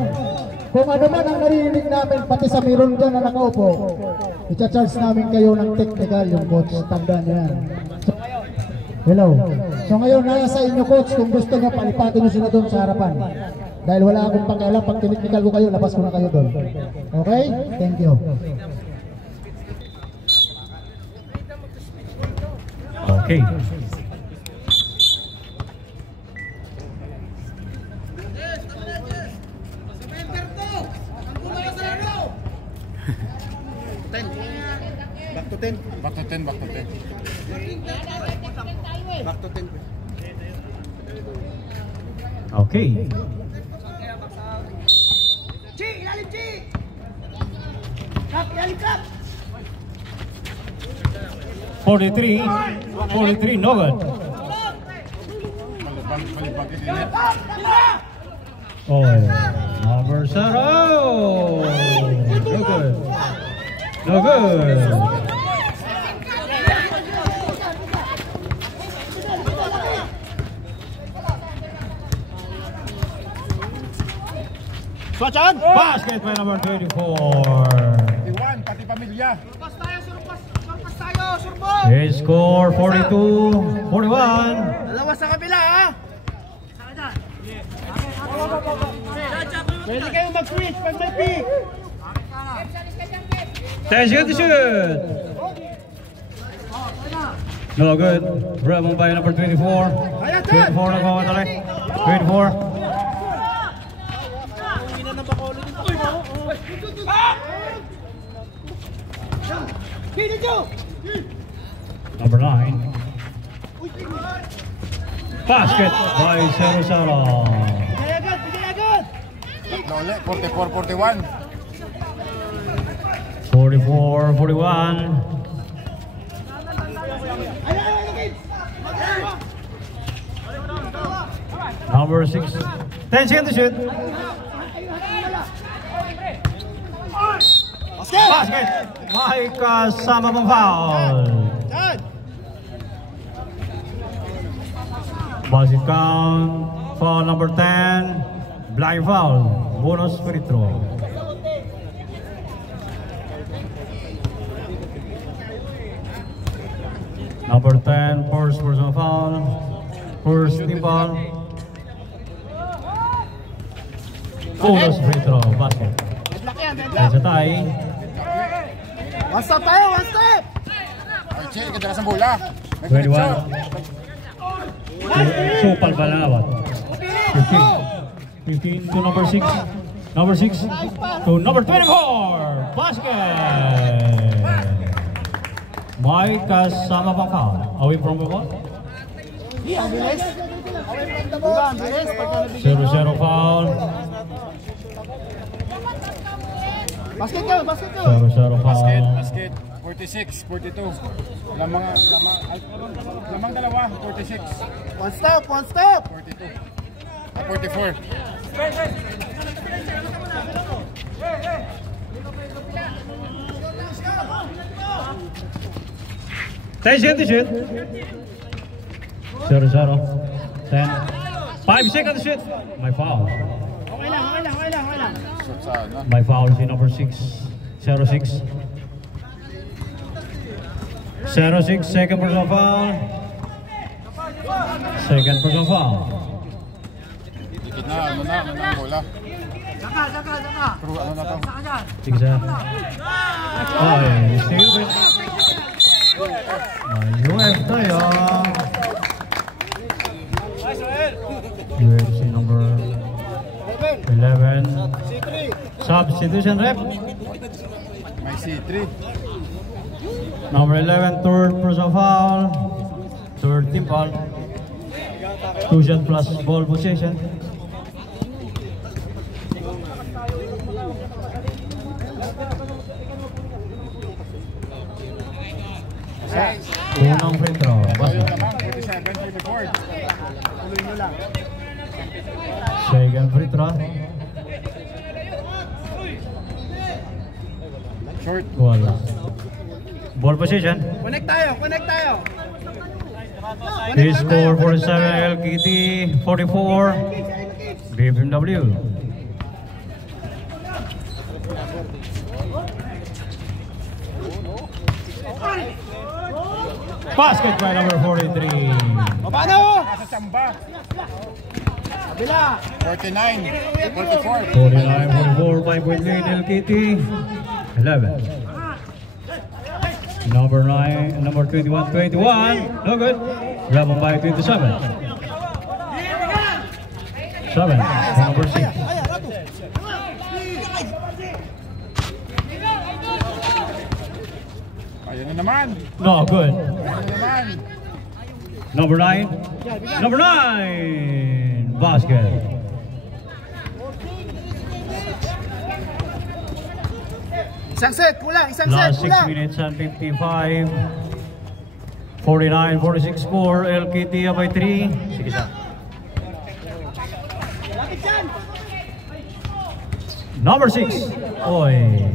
kung ano man ang narinig namin, pati sa meron dyan na nakaupo, i-charge namin kayo ng technical, yung coach. Tandaan nyo yan. So, hello. So ngayon, nasa inyo coach, kung gusto nyo, palipatin nyo sila doon sa harapan. Dahil wala akong pakialam, pag tiniknikal ko kayo, labas ko na kayo doon. Okay? Thank you. Okay. Back to 10. Back to 10. Back to 10. Okay. Chi! Ilalim, Chi! Kap! Ilalim, Kap! 43, no good. Oh, number 0. No good. Swatch on! Basket by number 24. Iwan, pati pamilya. Surpas tayo, surbos! They score 42-41. Dalawa sa kabila, ha? Pwede kayo mag-switch pag may pick. 10 seconds to shoot. No good. Rebound by number 24. 24 nagmamadali. 24. Number 9. Basket by 0-0. Bigay agad! Lole, 44-41. 44-41. Number 6. 10 seconds to shoot. Basket! May kasama pang foul. Basket count. Foul number 10. Blind foul. Bonus free throw. Number 10. First personal foul. First team foul. Bonus free throw. Basket. Sa tie. One step tayo, one step! Ay, Che, kadalas ang bola. 21. Supal pa lang awat. 15 to number 6. Number 6 to number 24. Basket! May kasama pang foul. Away from the ball. Ang bilis. Diba, ang bilis. 0-0 foul. Basket ka, basket ka. Zero foul. Basket. 46, 42. Lamang dalawa, 46. One stop, one stop. 42. 44. 10 seconds to shoot. 0-0. 10. 5 seconds to shoot. My foul. Okay lang. Shoot sa ano. My foul si number 6. 0-6. 0-6. Second personal foul. Second personal foul. Dikit na, ano na ang bola. Saka. Pero ano na to? Sige sir. Ay, steal with. UF tayo. UFC number 11. Substitution rep. May C3. Number 11, third personal foul. Third team foul. 2 shot plus ball possession. Unang free throw. Ayun naman, 47, 34. Second free throw. Short. Wala. Ball position. Connect tayo. He score 47, LKT 44, BMW. Basket by number 43. Paano? Nasa Chamba. Kabila. 49, 44. 49-44, 5-point lead, LKT 11. Number 9, number 21, no good. Rebound by 27. 7, number 6. Ayun na naman. No good. Ayun na naman. Number 9, number 9, basket. Isang set, kulang. Last 6 minutes and 55. 49-46 score. LKT by 3. Sige sa. Number 6. Oy.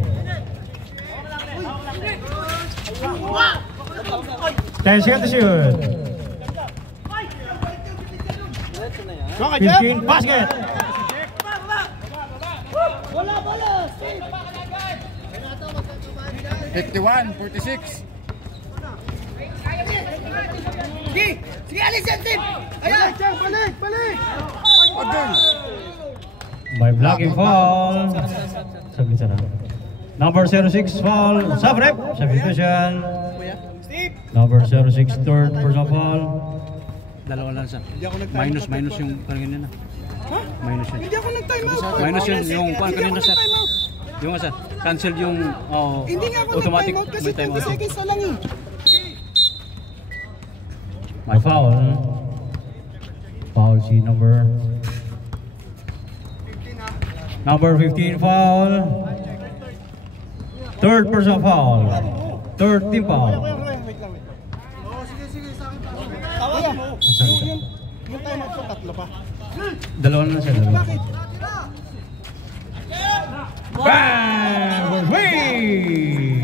10 seconds to shoot. 15, basket. Bola. 51, 46. Sige, alis yan, Tim. Ayan, balik. Agul. By blocking foul. Sabi sana. Number 06 foul. Sub-rep. Substitution. Number 06 third personal foul. Dalawa lang sa. Minus yung kanina na. Minus yun. Hindi ako nag-time out. Minus yun yung kanina sa. Yung sa cancel yung Hindi nga ako automatic nag-time out kasi may time 20 out. seconds na lang eh. My foul. Foul si number 15 foul. Third personal foul. Third team foul. Tawagan mo. Yung time out ko, tatlo pa. Dalawa na siya. Dalawa. Bang! Wait!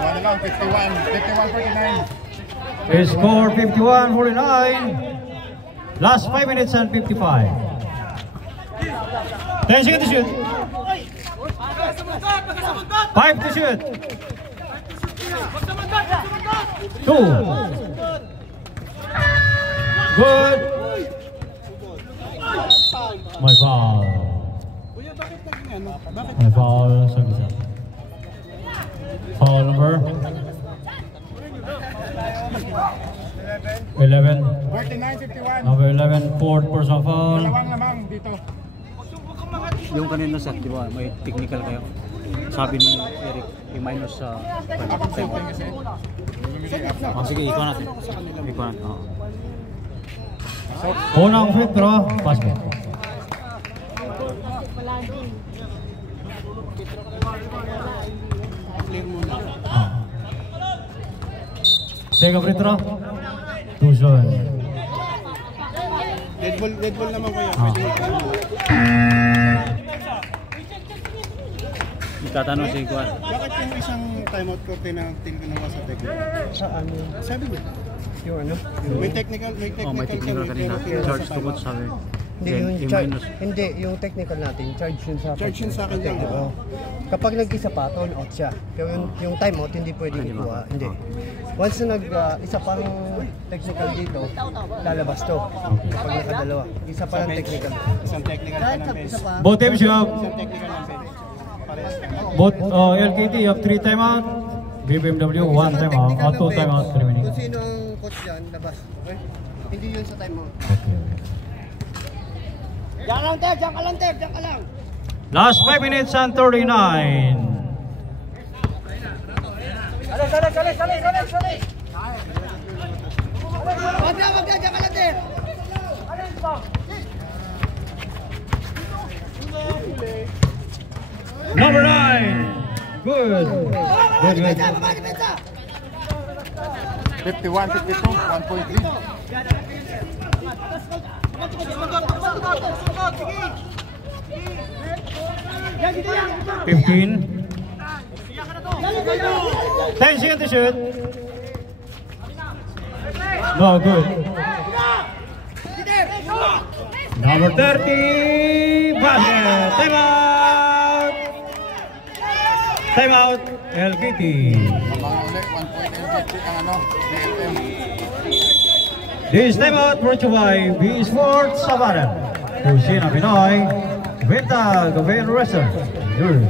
Ano lang, 51, 49. Score 51-49. Last 5 minutes and 55. 10 seconds to shoot. 5 to shoot. 2. Good. My foul. My foul. Foul number 11. 49, 51. Number 11, fourth personal foul. Dalawang lamang dito. Yung kanina sa, di ba, may technical kayo. Sabi ni Eric, i-minus sa time out. Kasi Sige, ikaw natin. Ikaw natin. Unang free throw, basket. Second free throw, 2-0. Red ball naman ko yan. Itatanong si Juan. Bakit yung isang timeout ko tinaginawa sa technical? Saan? Sabi mo, Yung ano? may technical May technical kanina. Charge to coach sabi. Hindi, hindi, yung technical natin, charge yun sa akin. Charge yun sa akin lang, di ba? Kapag nag-isa pa, turn out siya. Pero yung timeout, hindi pwedeng ikuha. Hindi. Once na isa pang technical dito, lalabas to. Kapag nakadalawa. Isa pa ng technical. Isang technical pa ng bench. Both teams you have, Isang technical ng bench. both LKT you have 3 timeout, BBMW 1 timeout, 2 timeout remaining. Kung sino ang coach dyan, labas. Okay? Hindi yun sa timeout. Okay. Diyan lang, Ter. Diyan ka lang, Ter. Diyan ka lang. Last 5 minutes and 39. Sali. Wag na. Diyan ka lang, Ter. Number 9. Good. Good. Baba, depensa. 51-52, 1.3. 15. 10 seconds to shoot. No, good. Number 30. Basket. Time out. Time out. LKT. Mga ulit, 1 point LKT ang ano, BFM. This time out brought to you by B Sports Sabaran. Kusina Pinoy. Venta Gawin Restaurant. Yours.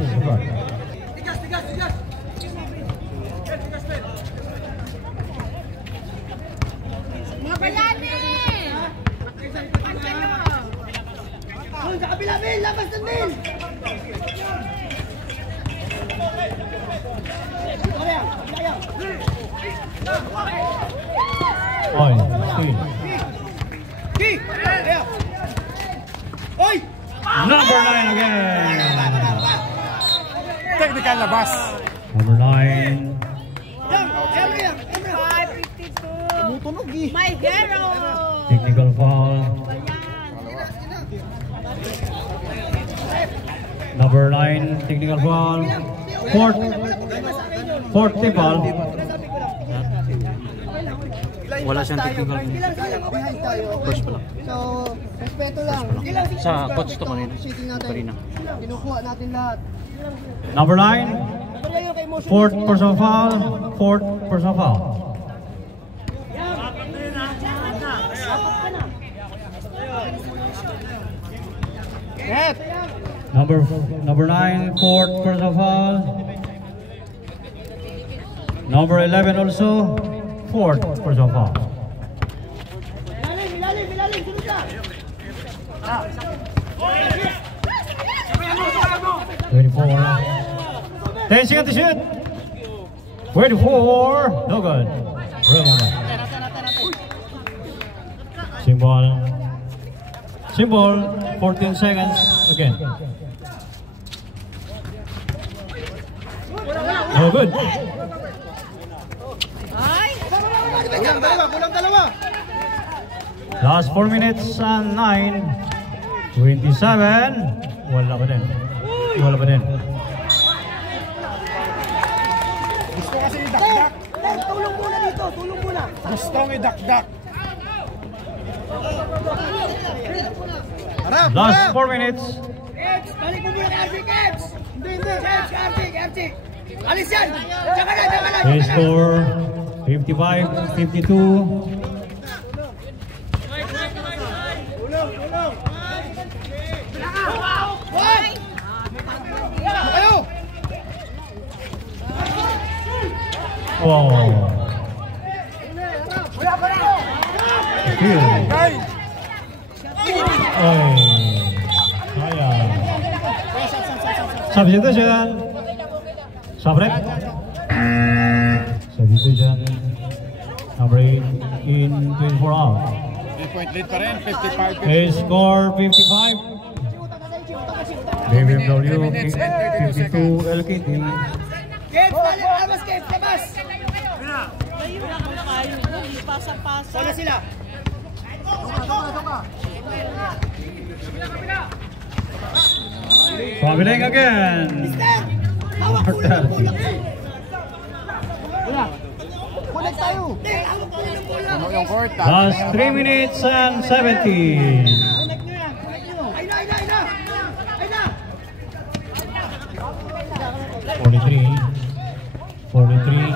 Sa kabila, Mel! Labas na, Mel! Oy, Oy! number 9 again. Technical labas. Number 9. My hero! Technical foul. Number 9, technical foul. Fourth team foul. Wala siyang technical. Coach pala. So, respeto lang. Sa coach to kanina. Kanina. Kinukuha natin lahat. Number 9, fourth personal foul. Fourth personal foul. Number 9, fourth personal foul. Number 11 also, fourth personal foul. 24. 10 seconds to shoot. 24. No good. Symbol. 14 seconds again. No good. Last 4 minutes and 9. 27. Wala pa din. Gusto kasi idakdak. Tulong muna dito, tulong muna. Gustong idakdak. Last 4 minutes. Keps, balik mo muna kay RC, Keps. Hindi. Keps, RC. Alis yan. Diyan ka na. They score 55, 52. Wow. Substitution. Substitution. Number 8 in 24 out. 3-point lead pa rin, 55-50. Score 55. BMW 52 LKT. Games, labas, games, labas! Wala sila. Traveling again. Hawak mo lang bola. Kulit tayo. Ano yung court? Last 3 minutes and 17. Ay na! 43. 43.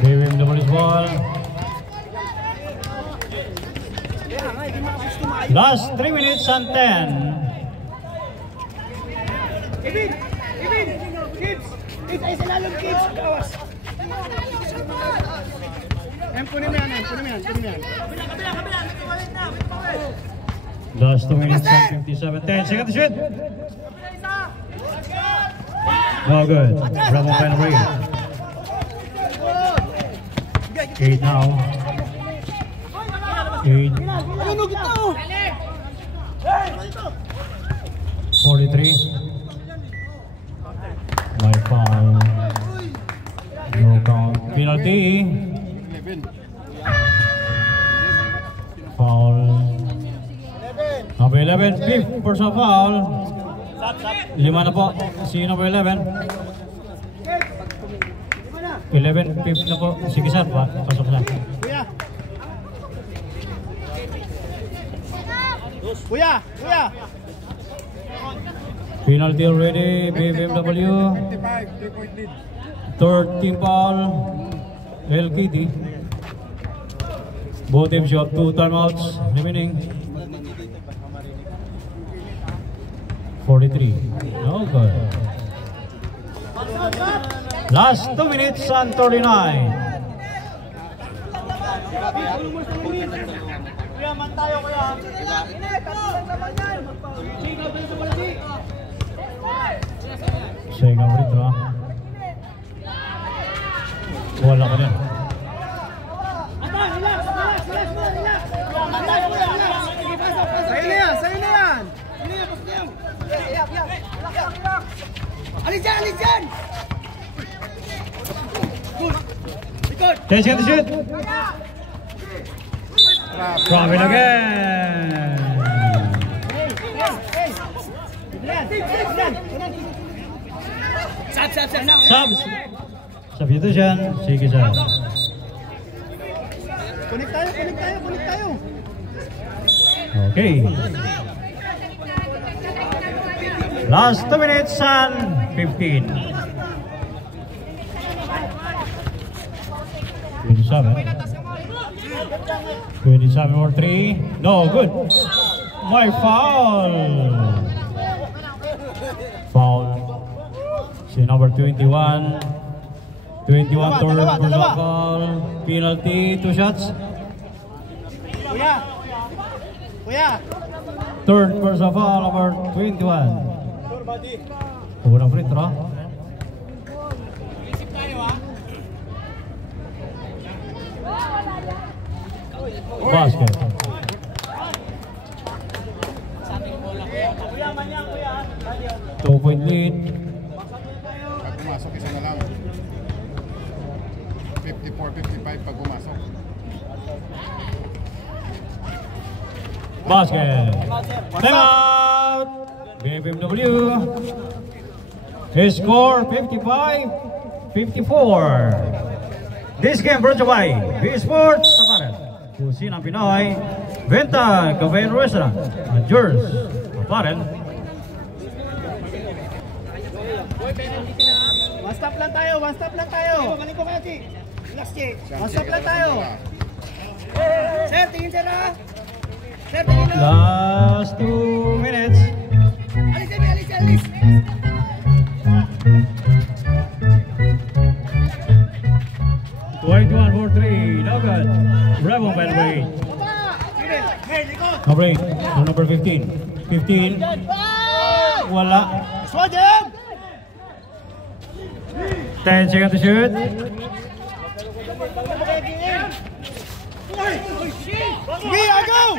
BMW's ball. Last 3 minutes and 10. Kevin! Kids! Ay sa lalong kids! Gawas! Punin mo yan. Last 2 minutes and 57. 10 seconds to shoot. No good. Bravo Henry. 8 now. 8. 43. My foul. No count. Penalty. 11. Foul. Number 11, fifth personal foul. 5 na po. Si number 11. 11, fifth na po. Sige sir, pasok na. Kuya! Penalty already, BMW. 55, 3-point lead. Third team foul, LKT. Both teams have 2 timeouts remaining. 43. No good. Last 2 minutes and 39. Sega Brito. Wala ka din. Sa'yo na yan! Alis dyan! 10 seconds to shoot. Travel again. Subs. Substitution. Sige sir. Connect tayo! Okay. Last 2 minutes and 15. 27 or 3. No good. My foul. Foul. Si number 21. 21 third personal foul. Penalty, 2 shots. Kuya! Third personal foul, number 21. Unang free throw. Basket. Two-point lead. Pag pumasok, isa na lang. 54-55 pag pumasok. Basket. Time out. BMW. His score 55-54. This game brought to you by B Sports Apparel. Kusina Pinoy. Venta Cafe and Restaurant. And yours. Apparel. One stop lang tayo! Balik ko kayo, Chi! Relax, Chi! One stop lang tayo! Sir, tingin sir ha! Sir, tingin na! Last 2 minutes. Alis! 21-43. No good. Rebel by the way. Number 8 to number 15. 15. Wala. 10 seconds to shoot. Sige, agaw!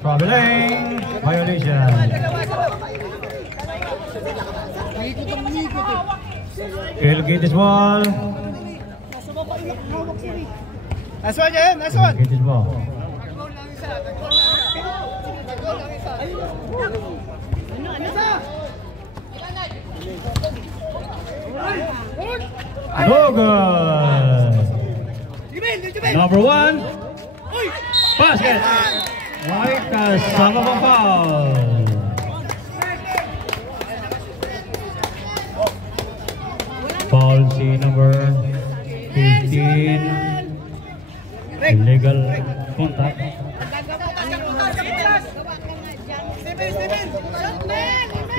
Traveling. Violation. He'll get this ball. Nice one, Jem. Nice one. Get this ball. No good. Number 1. Basket. May kasama pa foul. Foul si number 15. Illegal contact.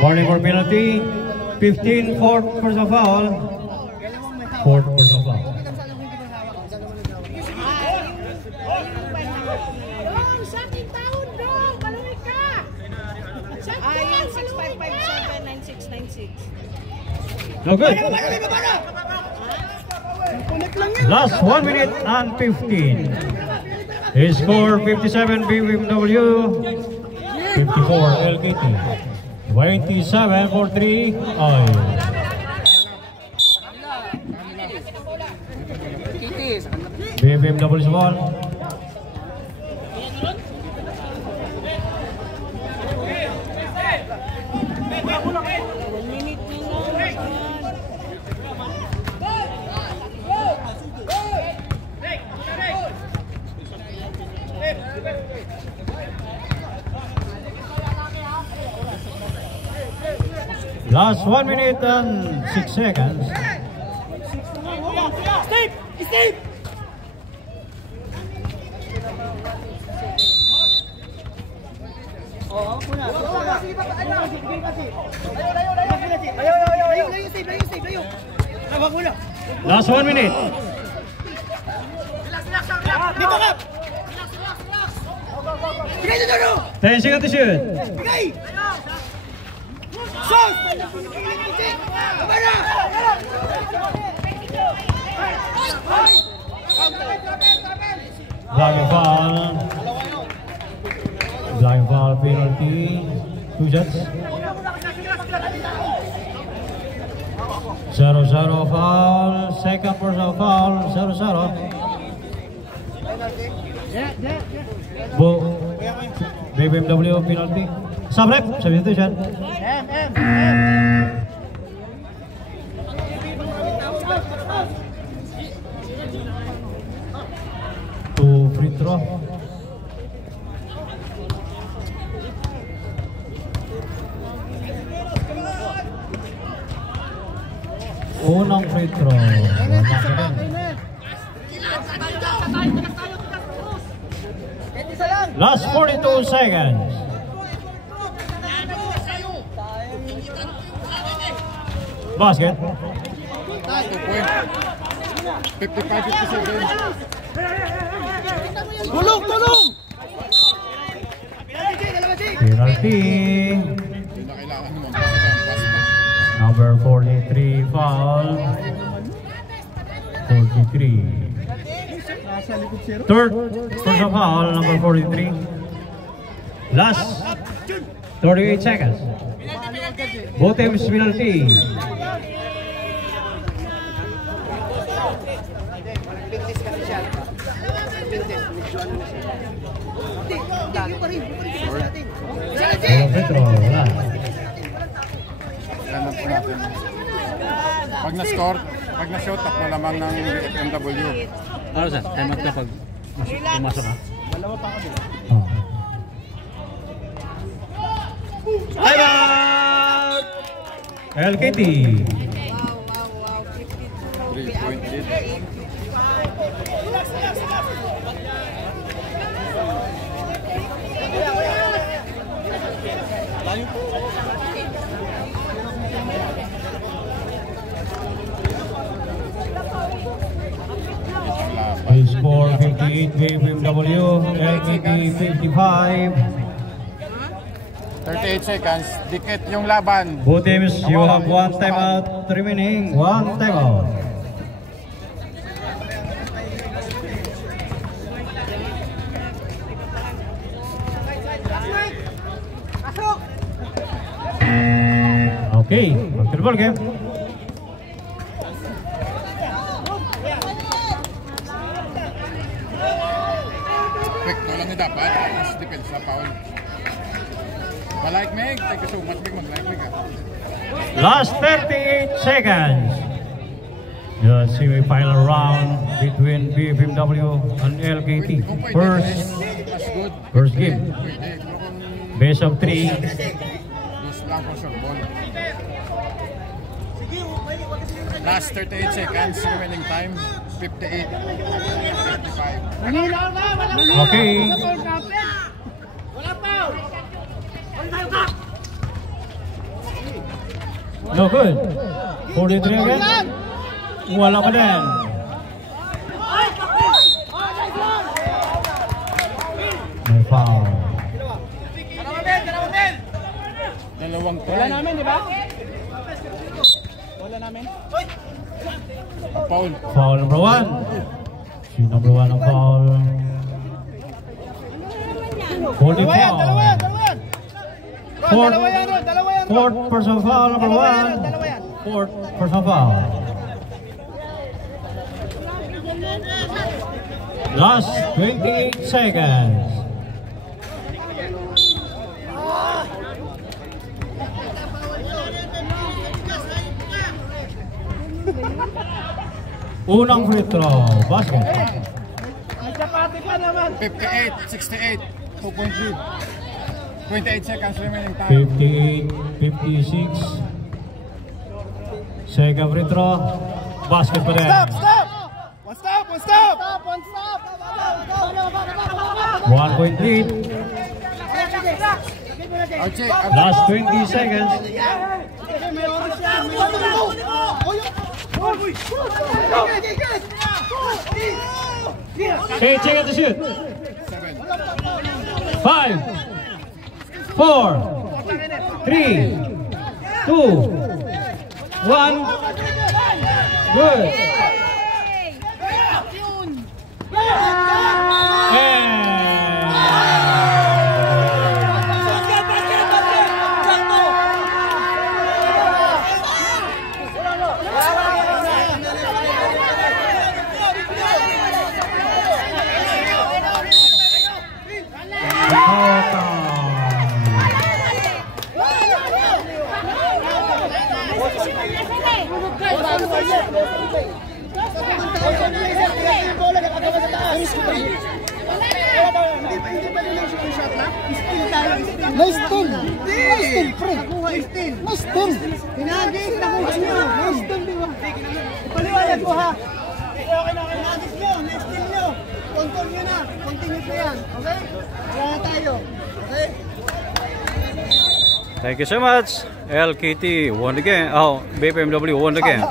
Warning for penalty. 15, fourth personal foul. Fourth personal foul. No good. Last 1 minute and 15. His score 57 BMW, 54 LKT, 27 for 3. BMW is 1. Last 1 minute and 6 seconds. Steve! Steve! Last 1 minute. Dito ka! 10 seconds to shoot. Bigay! Shot! Kabara! Blocking foul. Blocking foul penalty. 2 shots. 0-0 foul. Second personal foul. 0-0. BMW penalty. Subrep, substitution. Two free throw. Unang free throw. Last 42 seconds. Basket. 2 point. 55-57. Tulong! Tulong! Penalty. Hindi na kailangan mo. Number 43 foul. 43. Third personal foul, number 43. Last 38 seconds. Both teams penalty. Wala. Kailan po natin. Pag na-score, pag na-shoot, takbo naman ng FMW. Ano sir? Time out ka pag pumasok ka? Time out! LKT. 3-point lead. 38 BFMW, LKT 55. 38 seconds. Dikit yung laban. Both teams, you have one timeout remaining. One timeout. Okay, back to the ball game. Quick, lang na dapat. Mas depends sa foul. Malike Meg. Thank you so much, Meg. Mag-like Meg. Last 38 seconds. The semi-final round between BFMW and LKT. First game. Best of 3. Lang for short ball. Last 38 seconds. Remaining time. 58. 55. Okay. No good. 43 again. Wala pa din. May foul. Dalawang try. Wala namin, di ba? Wala namin. Foul. Foul number 1. Si number 1 ang foul. Holding foul. Dalawa yan. Fourth personal foul number 1. Fourth personal foul. Last 28 seconds. Unang free throw, basket. 58, 68, 2.3. 28 seconds remaining time. 58, 56. Second free throw, basket pa rin. Stop! 1 point lead. Last 20 seconds. Okay, check out the shoot. 5, 4, 3, 2, 1. Good. Nice steal, pre. Nice steal. Pinagis na kung gusto nyo. Nice steal, di ba? Paliwanag ko ha. Pinagis nyo, nice steal nyo. Control nyo na. Continue ko yan. Okay? Kaya tayo. Okay? Thank you so much. LKT won the game. BFMW won the game.